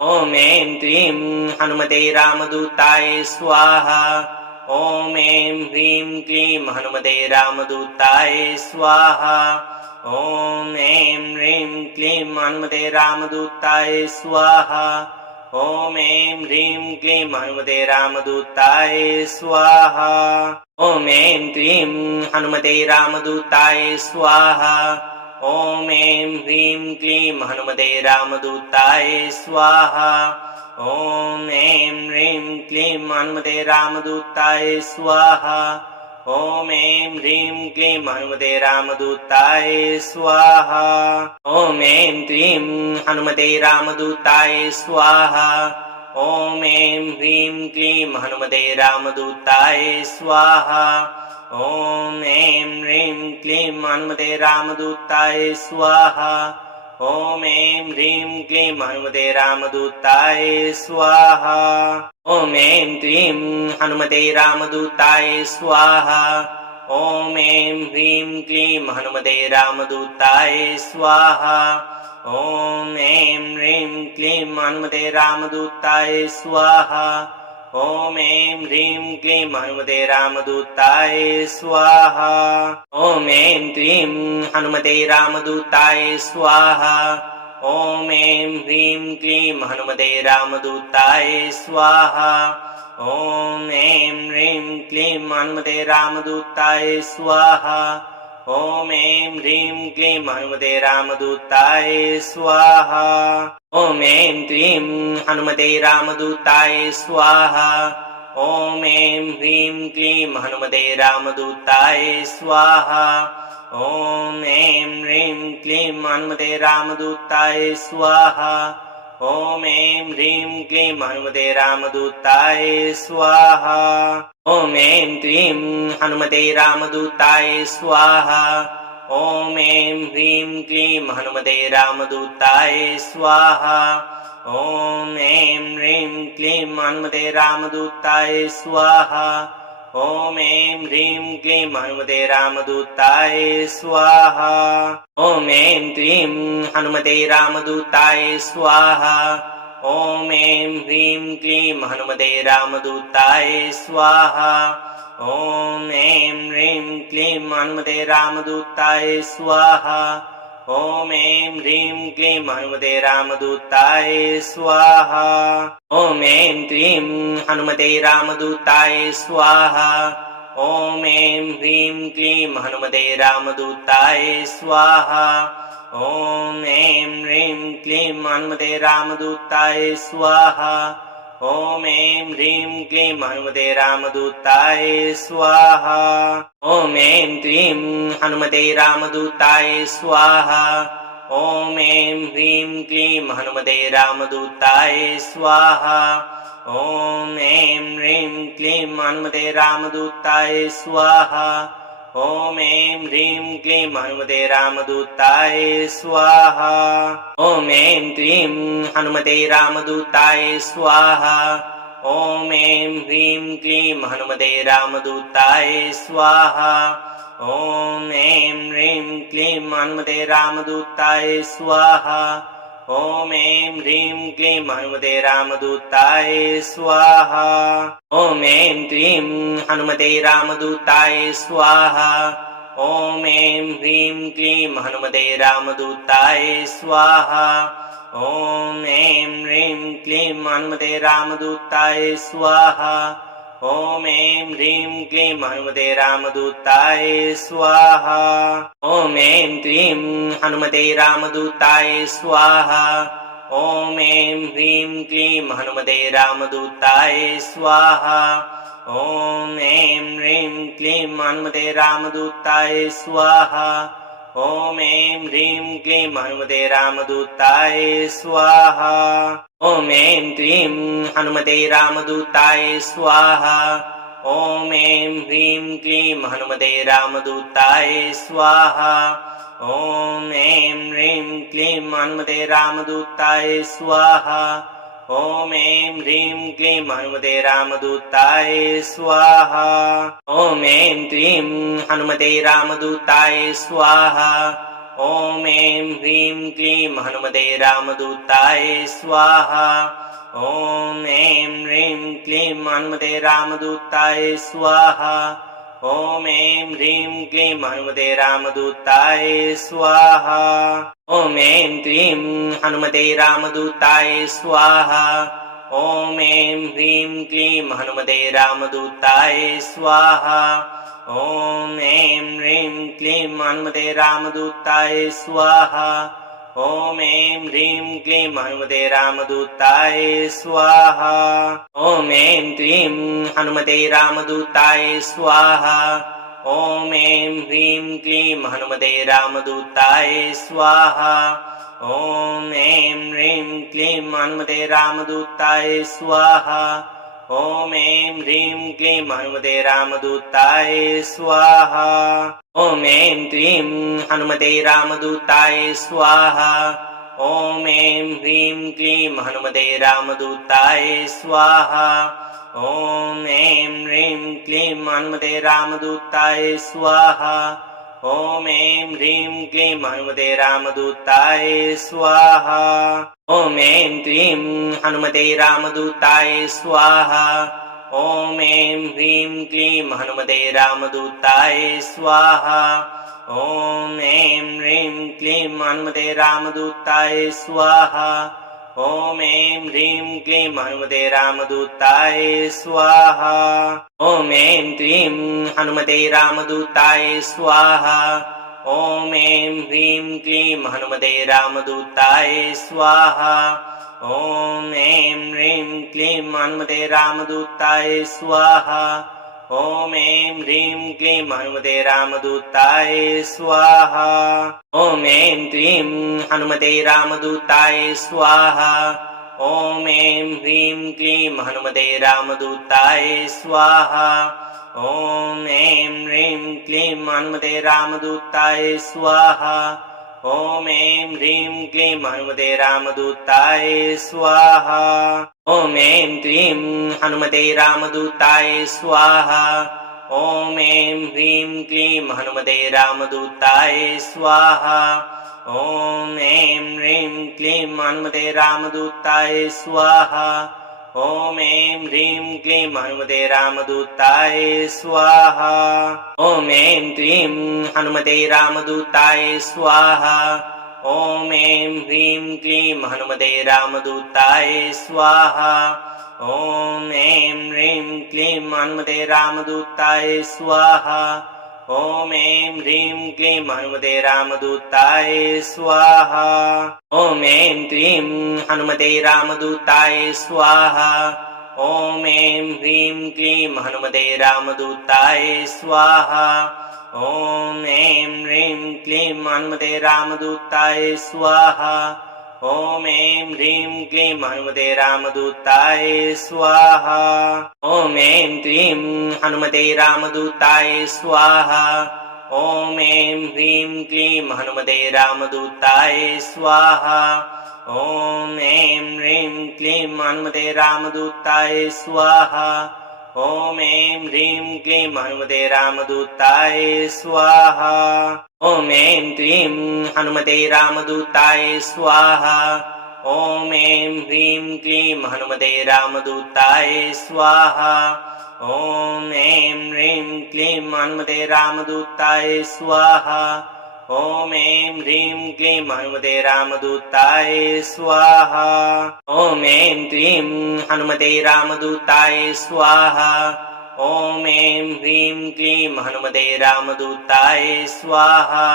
ॐ ऐं क्लीं हनुमते रामदूताय स्वाहा। ॐ ऐं ह्रीं क्लीं हनुमते रामदूताय स्वाहा। ॐ ऐं ह्रीं क्लीं हनुमते रामदूताय स्वाहा। ॐ ऐं ह्रीं क्लीं हनुमते रामदूताय स्वाहा। ॐ ऐं क्लीं हनुमते रामदूताय स्वाहा। ॐ ऐं ह्रीं क्लीं हनुमते रामदूताय स्वाहा। ॐ ऐं ह्रीं क्लीं हनुमते रामदूताय स्वाहा। ॐ ऐं ह्रीं क्लीं हनुमते रामदूताय स्वाहा। ॐ ऐं क्लीं हनुमते रामदूताय स्वाहा। ॐ ऐं ह्रीं क्लीं हनुमते रामदूताय स्वाहा। ॐ ऐं ह्रीं क्लीं हनुमते रामदूताय स्वाहा। ॐ ऐं ह्रीं क्लीं हनुमते रामदूताय स्वाहा। ॐ ऐं क्लीं हनुमते रामदूताय स्वाहा। ॐ ऐं ह्रीं क्लीं हनुमते रामदूताय स्वाहा। ॐ ऐं ह्रीं क्लीं हनुमते रामदूताय स्वाहा। ॐ ऐं ह्रीं क्लीं हनुमते रामदूताय स्वाहा। ॐ ऐं क्लीं हनुमते रामदूताय स्वाहा। ॐ ऐं ह्रीं क्लीं हनुमते रामदूताय स्वाहा। ॐ ऐं ह्रीं क्लीं हनुमते रामदूताय स्वाहा। ॐ ऐं ह्रीं क्लीं हनुमते रामदूताय स्वाहा। ॐ ऐं क्लीं हनुमते रामदूताय स्वाहा। ॐ ऐं ह्रीं क्लीं हनुमते रामदूताय स्वाहा। ॐ ऐं ह्रीं क्लीं हनुमते रामदूताय स्वाहा। ॐ ऐं ह्रीं क्लीं हनुमते रामदूताय स्वाहा। ॐ ऐं क्लीं हनुमते रामदूताय स्वाहा। ॐ ऐं ह्रीं क्लीं हनुमते रामदूताय स्वाहा। ॐ ऐं ह्रीं क्लीं हनुमते रामदूताय स्वाहा। ॐ ऐं ह्रीं क्लीं हनुमते रामदूताय स्वाहा। ॐ ऐं क्लीं हनुमते रामदूताय स्वाहा। ॐ ऐं ह्रीं क्लीं हनुमते रामदूताय स्वाहा। ॐ ऐं ह्रीं क्लीं हनुमते रामदूताय स्वाहा। ॐ ऐं ह्रीं क्लीं हनुमते रामदूताय स्वाहा। ॐ ऐं क्लीं हनुमते रामदूताय स्वाहा। ॐ ऐं ह्रीं क्लीं हनुमते रामदूताय स्वाहा। ॐ ऐं ह्रीं क्लीं हनुमते रामदूताय स्वाहा। ॐ ऐं ह्रीं क्लीं हनुमते रामदूताय स्वाहा। ॐ ऐं क्लीं हनुमते रामदूताय स्वाहा। ॐ ऐं ह्रीं क्लीं हनुमते रामदूताय स्वाहा। ॐ ऐं ह्रीं क्लीं हनुमते रामदूताय स्वाहा। ॐ ऐं ह्रीं क्लीं हनुमते रामदूताय स्वाहा। ॐ ऐं क्लीं हनुमते रामदूताय स्वाहा। ॐ ऐं ह्रीं क्लीं हनुमते रामदूताय स्वाहा। ॐ ऐं ह्रीं क्लीं हनुमते रामदूताय स्वाहा। ॐ ऐं ह्रीं क्लीं हनुमते रामदूताय स्वाहा। ॐ ऐं क्लीं हनुमते रामदूताय स्वाहा। ॐ ऐं ह्रीं क्लीं हनुमते रामदूताय स्वाहा। ॐ ऐं ह्रीं क्लीं हनुमते रामदूताय स्वाहा। ॐ ऐं ह्रीं क्लीं हनुमते रामदूताय स्वाहा। ॐ ऐं क्लीं हनुमते रामदूताय स्वाहा। ॐ ऐं ह्रीं क्लीं हनुमते रामदूताय स्वाहा। ॐ ऐं ह्रीं क्लीं हनुमते रामदूताय स्वाहा। ॐ ऐं ह्रीं क्लीं हनुमते रामदूताय स्वाहा। ॐ ऐं क्लीं हनुमते रामदूताय स्वाहा। ॐ ऐं ह्रीं क्लीं हनुमते रामदूताय स्वाहा। ॐ ऐं ह्रीं क्लीं हनुमते रामदूताय स्वाहा। ॐ ऐं ह्रीं क्लीं हनुमते रामदूताय स्वाहा। ॐ ऐं क्लीं हनुमते रामदूताय स्वाहा। ॐ ऐं ह्रीं क्लीं हनुमते रामदूताय स्वाहा। ॐ ऐं ह्रीं क्लीं हनुमते रामदूताय स्वाहा। ॐ ऐं ह्रीं क्लीं हनुमते रामदूताय स्वाहा। ॐ ऐं क्लीं हनुमते रामदूताय स्वाहा। ॐ ऐं ह्रीं क्लीं हनुमते रामदूताय स्वाहा। ॐ ऐं ह्रीं क्लीं हनुमते रामदूताय स्वाहा। ॐ ऐं ह्रीं क्लीं हनुमते रामदूताय स्वाहा। ॐ ऐं क्लीं हनुमते रामदूताय स्वाहा। ॐ ऐं ह्रीं क्लीं हनुमते रामदूताय स्वाहा। ॐ ऐं ह्रीं क्लीं हनुमते रामदूताय स्वाहा। ॐ ऐं ह्रीं क्लीं हनुमते रामदूताय स्वाहा। ॐ ऐं क्लीं हनुमते रामदूताय स्वाहा। ॐ ऐं ह्रीं क्लीं हनुमते रामदूताय स्वाहा। ॐ ऐं ह्रीं क्लीं हनुमते रामदूताय स्वाहा। ॐ ऐं ह्रीं क्लीं हनुमते रामदूताय स्वाहा। ॐ ऐं क्लीं हनुमते रामदूताय स्वाहा। ॐ ऐं ह्रीं क्लीं हनुमते रामदूताय स्वाहा। ॐ ऐं ह्रीं क्लीं हनुमते रामदूताय स्वाहा। ॐ ऐं ह्रीं क्लीं हनुमते रामदूताय स्वाहा। ॐ ऐं क्लीं हनुमते रामदूताय स्वाहा। ॐ ऐं ह्रीं क्लीं हनुमते रामदूताय स्वाहा। ॐ ऐं ह्रीं क्लीं हनुमते रामदूताय स्वाहा। ॐ ऐं ह्रीं क्लीं हनुमते रामदूताय स्वाहा। ॐ ऐं क्लीं हनुमते रामदूताय स्वाहा। ॐ ऐं ह्रीं क्लीं हनुमते रामदूताय स्वाहा। ॐ ऐं ह्रीं क्लीं हनुमते रामदूताय स्वाहा। ॐ ऐं ह्रीं क्लीं हनुमते रामदूताय स्वाहा। ॐ ऐं क्लीं हनुमते रामदूताय स्वाहा। ॐ ऐं ह्रीं क्लीं हनुमते रामदूताय स्वाहा। ॐ ऐं ह्रीं क्लीं हनुमते रामदूताय स्वाहा। ॐ ऐं ह्रीं क्लीं हनुमते रामदूताय स्वाहा। ॐ ऐं क्लीं हनुमते रामदूताय स्वाहा। ॐ ऐं ह्रीं क्लीं हनुमते रामदूताय स्वाहा। ॐ ऐं ह्रीं क्लीं हनुमते रामदूताय स्वाहा। ॐ ऐं ह्रीं क्लीं हनुमते रामदूताय स्वाहा। ॐ ऐं क्लीं हनुमते रामदूताय स्वाहा। ॐ ऐं ह्रीं क्लीं हनुमते रामदूताय स्वाहा। ॐ ऐं ह्रीं क्लीं हनुमते रामदूताय स्वाहा। ॐ ऐं ह्रीं क्लीं हनुमते रामदूताय स्वाहा। ॐ ऐं क्लीं हनुमते रामदूताय स्वाहा। ॐ ऐं ह्रीं क्लीं हनुमते रामदूताय स्वाहा। ॐ ऐं ह्रीं क्लीं हनुमते रामदूताय स्वाहा। ॐ ऐं ह्रीं क्लीं हनुमते रामदूताय स्वाहा। ॐ ऐं क्लीं हनुमते रामदूताय स्वाहा। ॐ ऐं ह्रीं क्लीं हनुमते रामदूताय स्वाहा। ॐ ऐं ह्रीं क्लीं हनुमते रामदूताय स्वाहा। ॐ ऐं ह्रीं क्लीं हनुमते रामदूताय स्वाहा। ॐ ऐं क्लीं हनुमते रामदूताय स्वाहा। ॐ ऐं ह्रीं क्लीं हनुमते रामदूताय स्वाहा।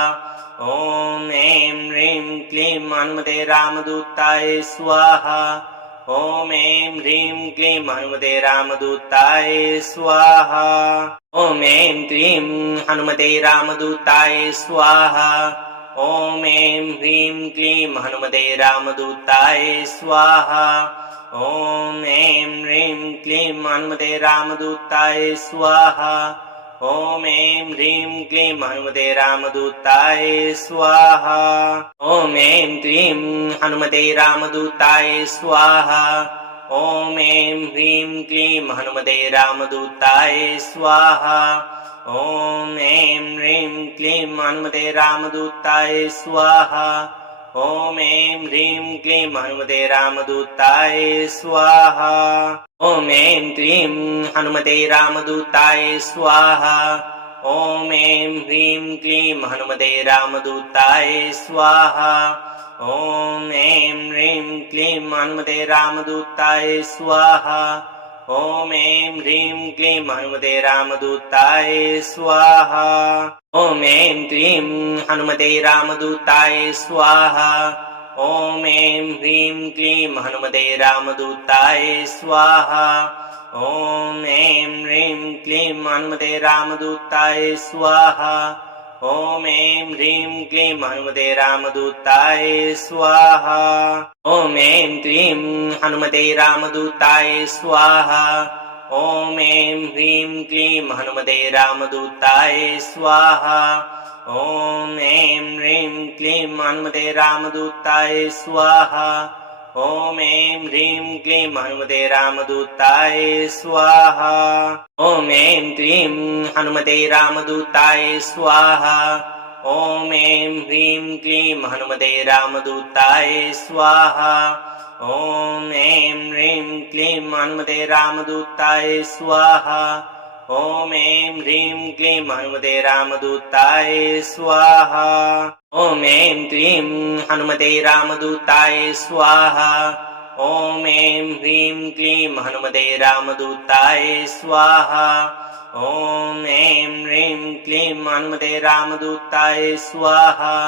ॐ ऐं ह्रीं क्लीं हनुमते रामदूताय स्वाहा। ॐ ऐं ह्रीं क्लीं हनुमते रामदूताय स्वाहा। ॐ ऐं क्लीं हनुमते रामदूताय स्वाहा। ॐ ऐं ह्रीं क्लीं हनुमते रामदूताय स्वाहा। ॐ ऐं ह्रीं क्लीं हनुमते रामदूताय स्वाहा। ॐ ऐं ह्रीं क्लीं हनुमते रामदूताय स्वाहा। ॐ ऐं क्लीं हनुमते रामदूताय स्वाहा। ॐ ऐं ह्रीं क्लीं हनुमते रामदूताय स्वाहा। ॐ ऐं ह्रीं क्लीं हनुमते रामदूताय स्वाहा। ॐ ऐं ह्रीं क्लीं हनुमते रामदूताय स्वाहा। ॐ ऐं क्लीं हनुमते रामदूताय स्वाहा। ॐ ऐं ह्रीं क्लीं हनुमते रामदूताय स्वाहा। ॐ ऐं ह्रीं क्लीं हनुमते रामदूताय स्वाहा। ॐ ऐं ह्रीं क्लीं हनुमते रामदूताय स्वाहा। ॐ ऐं क्लीं हनुमते रामदूताय स्वाहा। ॐ ऐं ह्रीं क्लीं हनुमते रामदूताय स्वाहा। ॐ ऐं ह्रीं क्लीं हनुमते रामदूताय स्वाहा। ॐ ऐं ह्रीं क्लीं हनुमते रामदूताय स्वाहा। ॐ ऐं क्लीं हनुमते रामदूताय स्वाहा। ॐ ऐं ह्रीं क्लीं हनुमते रामदूताय स्वाहा। ॐ ऐं ह्रीं क्लीं हनुमते रामदूताय स्वाहा। ॐ ऐं ह्रीं क्लीं हनुमते रामदूताय स्वाहा। ॐ ऐं क्लीं हनुमते रामदूताय स्वाहा। ॐ ऐं ह्रीं क्लीं हनुमते रामदूताय स्वाहा। ॐ ऐं ह्रीं क्लीं हनुमते रामदूताय स्वाहा। ॐ ऐं ह्रीं क्लीं हनुमते रामदूताय स्वाहा। ॐ ऐं क्लीं हनुमते रामदूताय स्वाहा। ॐ ऐं ह्रीं क्लीं हनुमते रामदूताय स्वाहा। ॐ ऐं ह्रीं क्लीं हनुमते रामदूताय स्वाहा।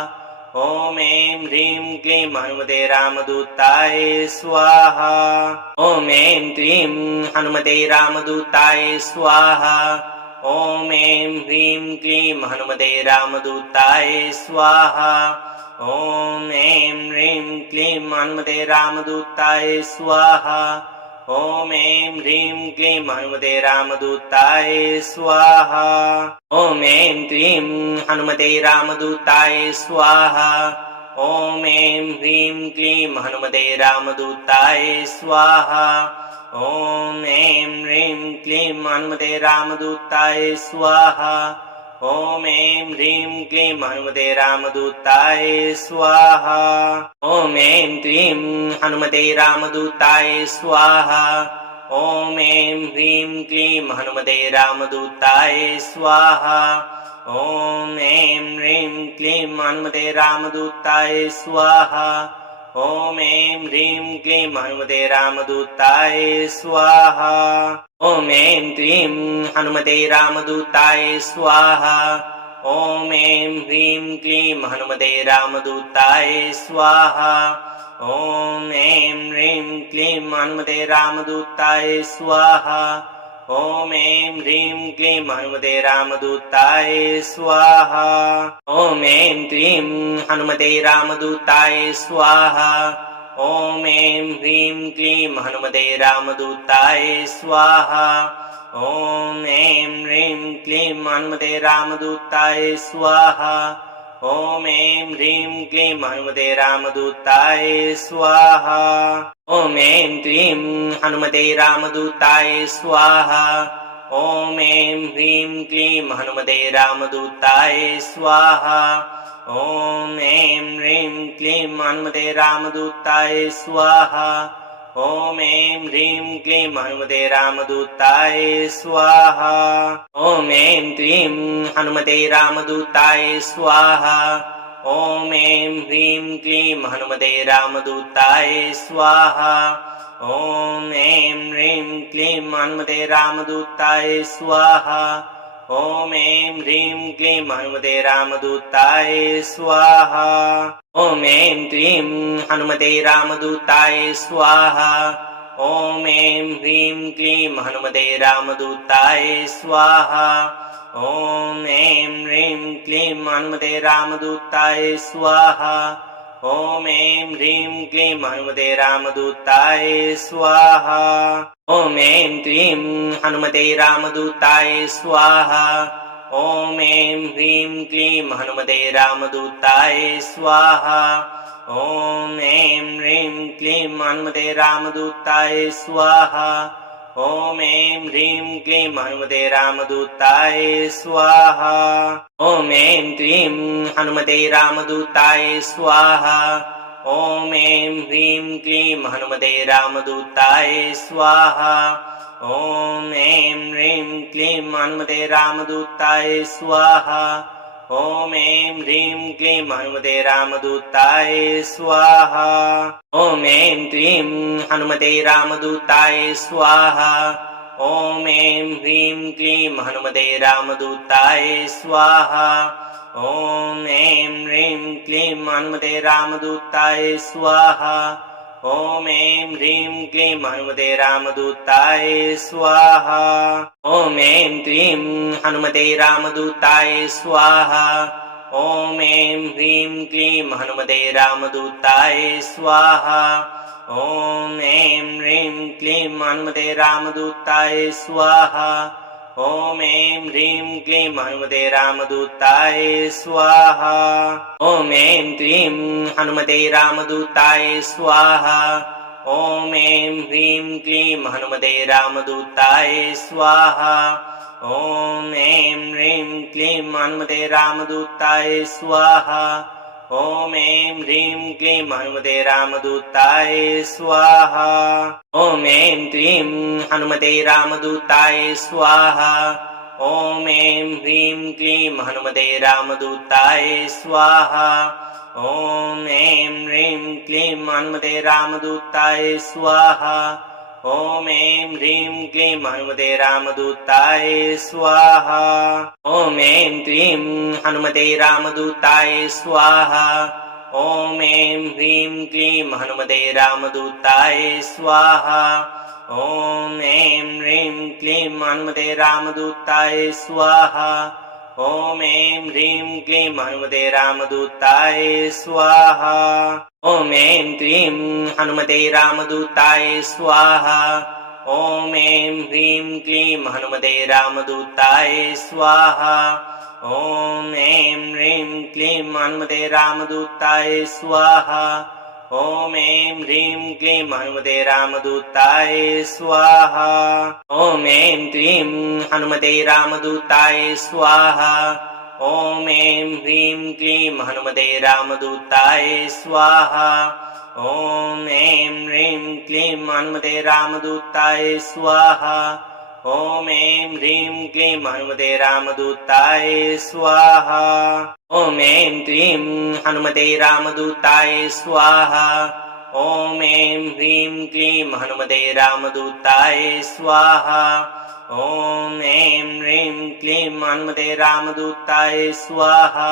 ॐ ऐं ह्रीं क्लीं हनुमते रामदूताय स्वाहा। ॐ ऐं क्लीं हनुमते रामदूताय स्वाहा। ॐ ऐं ह्रीं क्लीं हनुमते रामदूताय स्वाहा। ॐ ऐं ह्रीं क्लीं हनुमते रामदूताय स्वाहा। ॐ ऐं ह्रीं क्लीं हनुमते रामदूताय स्वाहा। ॐ ऐं क्लीं हनुमते रामदूताय स्वाहा। ॐ ऐं ह्रीं क्लीं हनुमते रामदूताय स्वाहा। ॐ ऐं ह्रीं क्लीं हनुमते रामदूताय स्वाहा। ॐ ऐं ह्रीं क्लीं हनुमते रामदूताय स्वाहा। ॐ ऐं क्लीं हनुमते रामदूताय स्वाहा। ॐ ऐं ह्रीं क्लीं हनुमते रामदूताय स्वाहा। ॐ ऐं ह्रीं क्लीं हनुमते रामदूताय स्वाहा। ॐ ऐं ह्रीं क्लीं हनुमते रामदूताय स्वाहा। ॐ ऐं क्लीं हनुमते रामदूताय स्वाहा। ॐ ऐं ह्रीं क्लीं हनुमते रामदूताय स्वाहा। ॐ ऐं ह्रीं क्लीं हनुमते रामदूताय स्वाहा। ॐ ऐं ह्रीं क्लीं हनुमते रामदूताय स्वाहा। ॐ ऐं क्लीं हनुमते रामदूताय स्वाहा। ॐ ऐं ह्रीं क्लीं हनुमते रामदूताय स्वाहा। ॐ ऐं ह्रीं क्लीं हनुमते रामदूताय स्वाहा। ॐ ऐं ह्रीं क्लीं हनुमते रामदूताय स्वाहा। ॐ ऐं क्लीं हनुमते रामदूताय स्वाहा। ॐ ऐं ह्रीं क्लीं हनुमते रामदूताय स्वाहा। ॐ ऐं ह्रीं क्लीं हनुमते रामदूताय स्वाहा। ॐ ऐं ह्रीं क्लीं हनुमते रामदूताय स्वाहा। ॐ ऐं क्लीं हनुमते रामदूताय स्वाहा। ॐ ऐं ह्रीं क्लीं हनुमते रामदूताय स्वाहा। ॐ ऐं ह्रीं क्लीं हनुमते रामदूताय स्वाहा। ॐ ऐं ह्रीं क्लीं हनुमते रामदूताय स्वाहा। ॐ ऐं क्लीं हनुमते रामदूताय स्वाहा। ॐ ऐं ह्रीं क्लीं हनुमते रामदूताय स्वाहा। ॐ ऐं ह्रीं क्लीं हनुमते रामदूताय स्वाहा। ॐ ऐं ह्रीं क्लीं हनुमते रामदूताय स्वाहा। ॐ ऐं क्लीं हनुमते रामदूताय स्वाहा। ॐ ऐं ह्रीं क्लीं हनुमते रामदूताय स्वाहा। ॐ ऐं ह्रीं क्लीं हनुमते रामदूताय स्वाहा। ॐ ऐं ह्रीं क्लीं हनुमते रामदूताय स्वाहा। ॐ ऐं क्लीं हनुमते रामदूताय स्वाहा। ॐ ऐं ह्रीं क्लीं हनुमते रामदूताय स्वाहा। ॐ ऐं ह्रीं क्लीं हनुमते रामदूताय स्वाहा। ॐ ऐं ह्रीं क्लीं हनुमते रामदूताय स्वाहा। ॐ ऐं क्लीं हनुमते रामदूताय स्वाहा। ॐ ऐं ह्रीं क्लीं हनुमते रामदूताय स्वाहा। ॐ ऐं ह्रीं क्लीं हनुमते रामदूताय स्वाहा। ॐ ऐं ह्रीं क्लीं हनुमते रामदूताय स्वाहा। ॐ ऐं क्लीं हनुमते रामदूताय स्वाहा। ॐ ऐं ह्रीं क्लीं हनुमते रामदूताय स्वाहा। ॐ ऐं ह्रीं क्लीं हनुमते रामदूताय स्वाहा। ॐ ऐं ह्रीं क्लीं हनुमते रामदूताय स्वाहा। ॐ ऐं क्लीं हनुमते रामदूताय स्वाहा। ॐ ऐं ह्रीं क्लीं हनुमते रामदूताय स्वाहा। ॐ ऐं ह्रीं क्लीं हनुमते रामदूताय स्वाहा। ॐ ऐं ह्रीं क्लीं हनुमते रामदूताय स्वाहा। ॐ ऐं क्लीं हनुमते रामदूताय स्वाहा। ॐ ऐं ह्रीं क्लीं हनुमते रामदूताय स्वाहा। ॐ ऐं ह्रीं क्लीं हनुमते रामदूताय स्वाहा। ॐ ऐं ह्रीं क्लीं हनुमते रामदूताय स्वाहा। ॐ ऐं क्लीं हनुमते रामदूताय स्वाहा। ॐ ऐं ह्रीं क्लीं हनुमते रामदूताय स्वाहा। ॐ ऐं ह्रीं क्लीं हनुमते रामदूताय स्वाहा। ॐ ऐं ह्रीं क्लीं हनुमते रामदूताय स्वाहा। ॐ ऐं क्लीं हनुमते रामदूताय स्वाहा। ॐ ऐं ह्रीं क्लीं हनुमते रामदूताय स्वाहा। ॐ ऐं ह्रीं क्लीं हनुमते रामदूताय स्वाहा। ॐ ऐं ह्रीं क्लीं हनुमते रामदूताय स्वाहा। ॐ ऐं क्लीं हनुमते रामदूताय स्वाहा। ॐ ऐं ह्रीं क्लीं हनुमते रामदूताय स्वाहा। ॐ ऐं ह्रीं क्लीं हनुमते रामदूताय स्वाहा। ॐ ऐं ह्रीं क्लीं हनुमते रामदूताय स्वाहा। ॐ ऐं क्लीं हनुमते रामदूताय स्वाहा। ॐ ऐं ह्रीं क्लीं हनुमते रामदूताय स्वाहा। ॐ ऐं ह्रीं क्लीं हनुमते रामदूताय स्वाहा।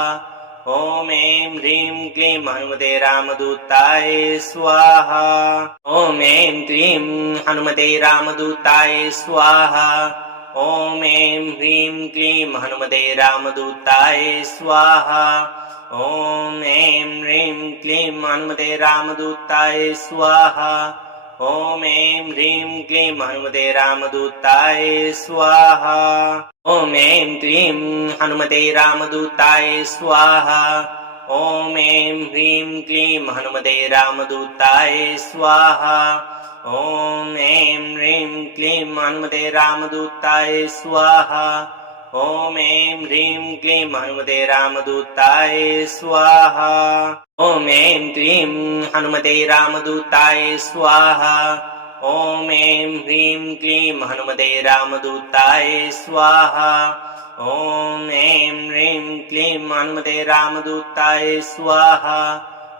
ॐ ऐं ह्रीं क्लीं हनुमते रामदूताय स्वाहा। ॐ ऐं क्लीं हनुमते रामदूताय स्वाहा। ॐ ऐं ह्रीं क्लीं हनुमते रामदूताय स्वाहा। ॐ ऐं ह्रीं क्लीं हनुमते रामदूताय स्वाहा। ॐ ऐं ह्रीं क्लीं हनुमते रामदूताय स्वाहा। ॐ ऐं क्लीं हनुमते रामदूताय स्वाहा। ॐ ऐं ह्रीं क्लीं हनुमते रामदूताय स्वाहा। ॐ ऐं ह्रीं क्लीं हनुमते रामदूताय स्वाहा। ॐ ऐं ह्रीं क्लीं हनुमते रामदूताय स्वाहा। ॐ ऐं क्लीं हनुमते रामदूताय स्वाहा। ॐ ऐं ह्रीं क्लीं हनुमते रामदूताय स्वाहा। ॐ ऐं ह्रीं क्लीं हनुमते रामदूताय स्वाहा।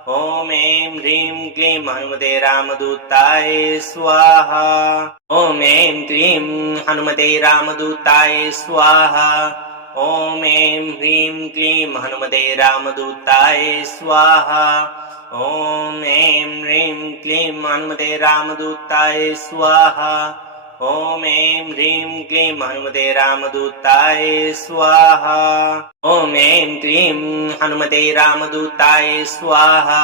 ॐ ऐं ह्रीं क्लीं हनुमते रामदूताय स्वाहा। ॐ ऐं क्लीं हनुमते रामदूताय स्वाहा। ॐ ऐं ह्रीं क्लीं हनुमते रामदूताय स्वाहा। ॐ ऐं ह्रीं क्लीं हनुमते रामदूताय स्वाहा। ॐ ऐं ह्रीं क्लीं हनुमते रामदूताय स्वाहा। ॐ ऐं क्लीं हनुमते रामदूताय स्वाहा।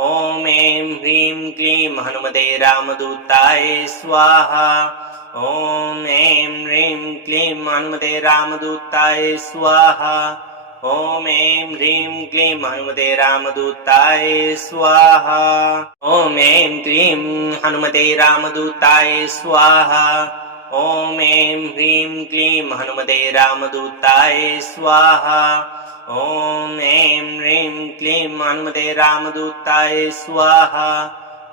ॐ ऐं ह्रीं क्लीं हनुमते रामदूताय स्वाहा। ॐ ऐं ह्रीं क्लीं हनुमते रामदूताय स्वाहा। ॐ ऐं ह्रीं क्लीं हनुमते रामदूताय स्वाहा। ॐ ऐं क्लीं हनुमते रामदूताय स्वाहा। ॐ ऐं ह्रीं क्लीं हनुमते रामदूताय स्वाहा। ॐ ऐं ह्रीं क्लीं हनुमते रामदूताय स्वाहा।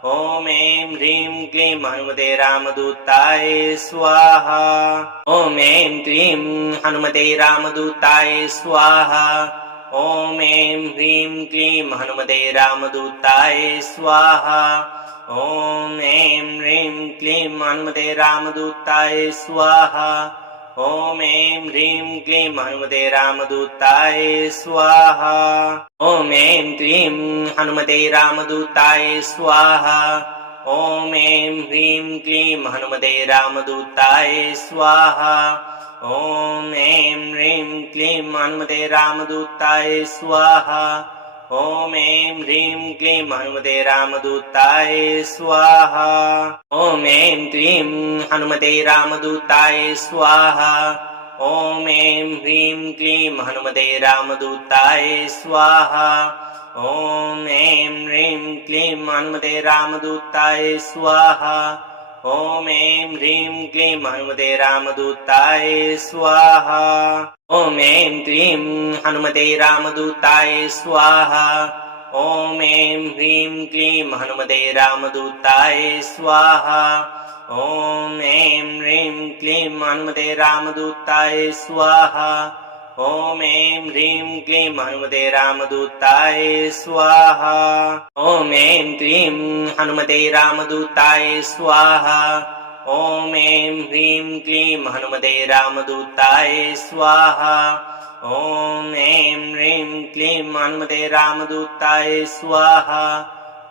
ॐ ऐं ह्रीं क्लीं हनुमते रामदूताय स्वाहा। ॐ ऐं क्लीं हनुमते रामदूताय स्वाहा। ॐ ऐं ह्रीं क्लीं हनुमते रामदूताय स्वाहा। ॐ ऐं ह्रीं क्लीं हनुमते रामदूताय स्वाहा। ॐ ऐं ह्रीं क्लीं हनुमते रामदूताय स्वाहा। ॐ ऐं क्लीं हनुमते रामदूताय स्वाहा। ॐ ऐं ह्रीं क्लीं हनुमते रामदूताय स्वाहा। ॐ ऐं ह्रीं क्लीं हनुमते रामदूताय स्वाहा। ॐ ऐं ह्रीं क्लीं हनुमते रामदूताय स्वाहा। ॐ ऐं क्लीं हनुमते रामदूताय स्वाहा। ॐ ऐं ह्रीं क्लीं हनुमते रामदूताय स्वाहा। ॐ ऐं ह्रीं क्लीं हनुमते रामदूताय स्वाहा। ॐ ऐं ह्रीं क्लीं हनुमते रामदूताय स्वाहा। ॐ ऐं क्लीं हनुमते रामदूताय स्वाहा। ॐ ऐं ह्रीं क्लीं हनुमते रामदूताय स्वाहा। ॐ ऐं ह्रीं क्लीं हनुमते रामदूताय स्वाहा। ॐ ऐं ह्रीं क्लीं हनुमते रामदूताय स्वाहा। ॐ ऐं क्लीं हनुमते रामदूताय स्वाहा। ॐ ऐं ह्रीं क्लीं हनुमते रामदूताय स्वाहा। ॐ ऐं ह्रीं क्लीं हनुमते रामदूताय स्वाहा।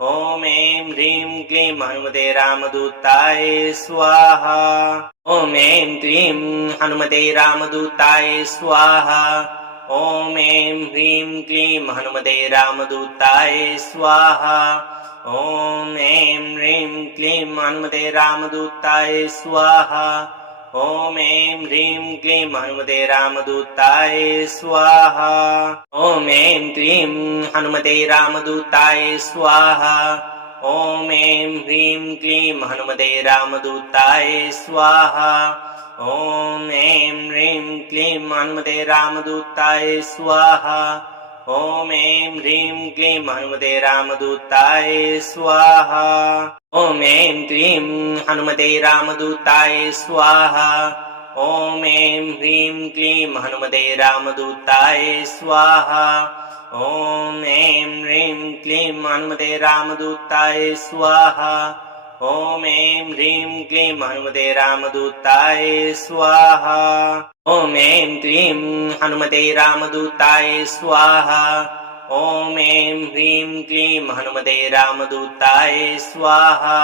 ॐ ऐं ह्रीं क्लीं हनुमते रामदूताय स्वाहा। ॐ ऐं क्लीं हनुमते रामदूताय स्वाहा। ॐ ऐं ह्रीं क्लीं हनुमते रामदूताय स्वाहा। ॐ ऐं ह्रीं क्लीं हनुमते रामदूताय स्वाहा। ॐ ऐं ह्रीं क्लीं हनुमते रामदूताय स्वाहा। ॐ ऐं क्लीं हनुमते रामदूताय स्वाहा। ॐ ऐं ह्रीं क्लीं हनुमते रामदूताय स्वाहा। ॐ ऐं ह्रीं क्लीं हनुमते रामदूताय स्वाहा। ॐ ऐं ह्रीं क्लीं हनुमते रामदूताय स्वाहा। ॐ ऐं क्लीं हनुमते रामदूताय स्वाहा। ॐ ऐं ह्रीं क्लीं हनुमते रामदूताय स्वाहा। ॐ ऐं ह्रीं क्लीं हनुमते रामदूताय स्वाहा। ॐ ऐं ह्रीं क्लीं हनुमते रामदूताय स्वाहा। ॐ ऐं क्लीं हनुमते रामदूताय स्वाहा। ॐ ऐं ह्रीं क्लीं हनुमते रामदूताय स्वाहा।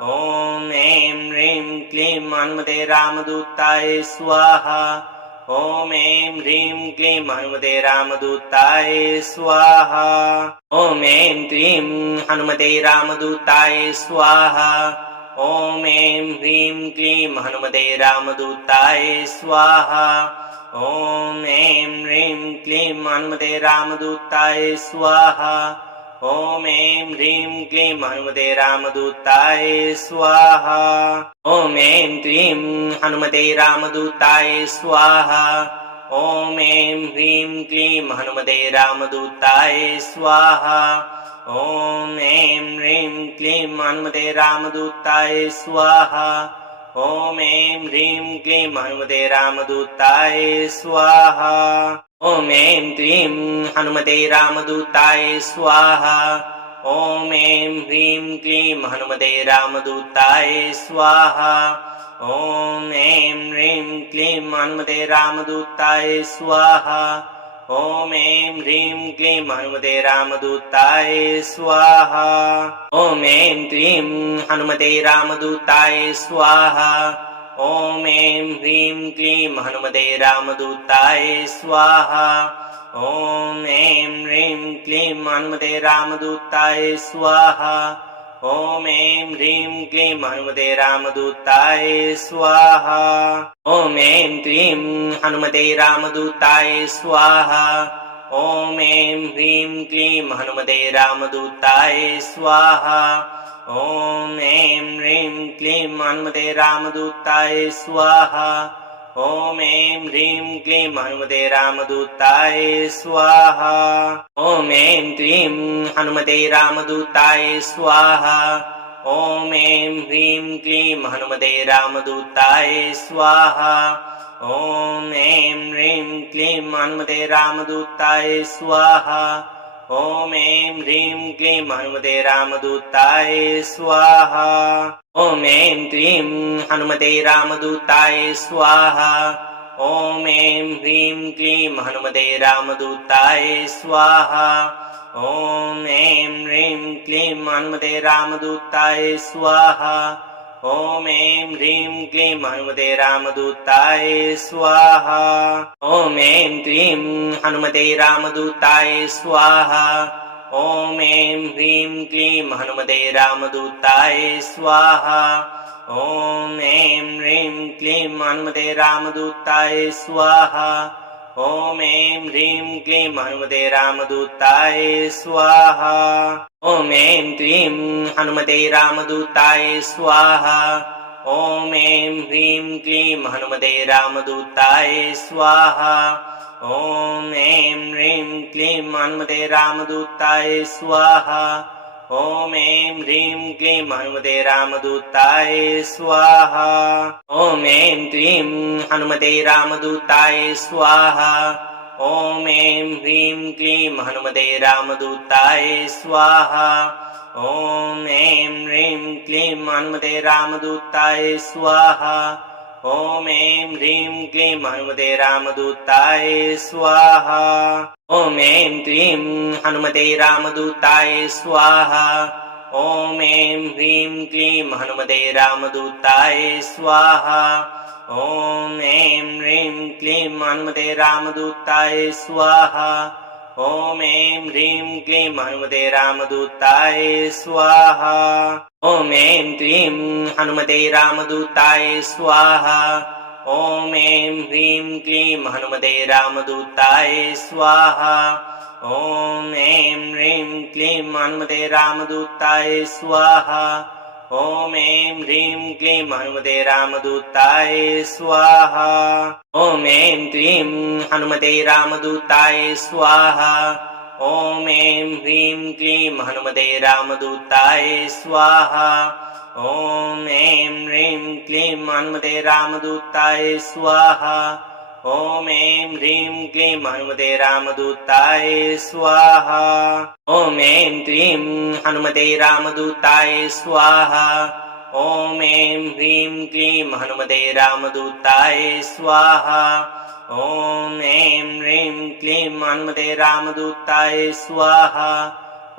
ॐ ऐं ह्रीं क्लीं हनुमते रामदूताय स्वाहा। ॐ ऐं ह्रीं क्लीं हनुमते रामदूताय स्वाहा। ॐ ऐं क्लीं हनुमते रामदूताय स्वाहा। ॐ ऐं ह्रीं क्लीं हनुमते रामदूताय स्वाहा। ॐ ऐं ह्रीं क्लीं हनुमते रामदूताय स्वाहा। ॐ ऐं ह्रीं क्लीं हनुमते रामदूताय स्वाहा। ॐ ऐं क्लीं हनुमते रामदूताय स्वाहा। ॐ ऐं ह्रीं क्लीं हनुमते रामदूताय स्वाहा। ॐ ऐं ह्रीं क्लीं हनुमते रामदूताय स्वाहा। ॐ ऐं ह्रीं क्लीं हनुमते रामदूताय स्वाहा। ॐ ऐं क्लीं हनुमते रामदूताय स्वाहा। ॐ ऐं ह्रीं क्लीं हनुमते रामदूताय स्वाहा। ॐ ऐं ह्रीं क्लीं हनुमते रामदूताय स्वाहा। ॐ ऐं ह्रीं क्लीं हनुमते रामदूताय स्वाहा। ॐ ऐं क्लीं हनुमते रामदूताय स्वाहा। ॐ ऐं ह्रीं क्लीं हनुमते रामदूताय स्वाहा। ॐ ऐं ह्रीं क्लीं हनुमते रामदूताय स्वाहा। ॐ ऐं ह्रीं क्लीं हनुमते रामदूताय स्वाहा। ॐ ऐं क्लीं हनुमते रामदूताय स्वाहा। ॐ ऐं ह्रीं क्लीं हनुमते रामदूताय स्वाहा। ॐ ऐं ह्रीं क्लीं हनुमते रामदूताय स्वाहा। ॐ ऐं ह्रीं क्लीं हनुमते रामदूताय स्वाहा। ॐ ऐं क्लीं हनुमते रामदूताय स्वाहा। ॐ ऐं ह्रीं क्लीं हनुमते रामदूताय स्वाहा। ॐ ऐं ह्रीं क्लीं हनुमते रामदूताय स्वाहा। ॐ ऐं ह्रीं क्लीं हनुमते रामदूताय स्वाहा। ॐ ऐं क्लीं हनुमते रामदूताय स्वाहा। ॐ ऐं ह्रीं क्लीं हनुमते रामदूताय स्वाहा। ॐ ऐं ह्रीं क्लीं हनुमते रामदूताय स्वाहा। ॐ ऐं ह्रीं क्लीं हनुमते रामदूताय स्वाहा। ॐ ऐं क्लीं हनुमते रामदूताय स्वाहा। ॐ ऐं ह्रीं क्लीं हनुमते रामदूताय स्वाहा। ॐ ऐं ह्रीं क्लीं हनुमते रामदूताय स्वाहा। ॐ ऐं ह्रीं क्लीं हनुमते रामदूताय स्वाहा। ॐ ऐं क्लीं हनुमते रामदूताय स्वाहा। ॐ ऐं ह्रीं क्लीं हनुमते रामदूताय स्वाहा। ॐ ऐं ह्रीं क्लीं हनुमते रामदूताय स्वाहा। ॐ ऐं ह्रीं क्लीं हनुमते रामदूताय स्वाहा। ॐ ऐं क्लीं हनुमते रामदूताय स्वाहा। ॐ ऐं ह्रीं क्लीं हनुमते रामदूताय स्वाहा। ॐ ऐं ह्रीं क्लीं हनुमते रामदूताय स्वाहा। ॐ ऐं ह्रीं क्लीं हनुमते रामदूताय स्वाहा। ॐ ऐं क्लीं हनुमते रामदूताय स्वाहा। ॐ ऐं ह्रीं क्लीं हनुमते रामदूताय स्वाहा। ॐ ऐं ह्रीं क्लीं हनुमते रामदूताय स्वाहा। ॐ ऐं ह्रीं क्लीं हनुमते रामदूताय स्वाहा। ॐ ऐं क्लीं हनुमते रामदूताय स्वाहा। ॐ ऐं ह्रीं क्लीं हनुमते रामदूताय स्वाहा। ॐ ऐं ह्रीं क्लीं हनुमते रामदूताय स्वाहा। ॐ ऐं ह्रीं क्लीं हनुमते रामदूताय स्वाहा। ॐ ऐं क्लीं हनुमते रामदूताय स्वाहा। ॐ ऐं ह्रीं क्लीं हनुमते रामदूताय स्वाहा। ॐ ऐं ह्रीं क्लीं हनुमते रामदूताय स्वाहा। ॐ ऐं ह्रीं क्लीं हनुमते रामदूताय स्वाहा। ॐ ऐं क्लीं हनुमते रामदूताय स्वाहा। ॐ ऐं ह्रीं क्लीं हनुमते रामदूताय स्वाहा। ॐ ऐं ह्रीं क्लीं हनुमते रामदूताय स्वाहा।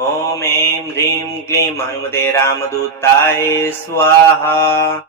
ॐ ऐं ह्रीं क्लीं हनुमते रामदूताय स्वाहा।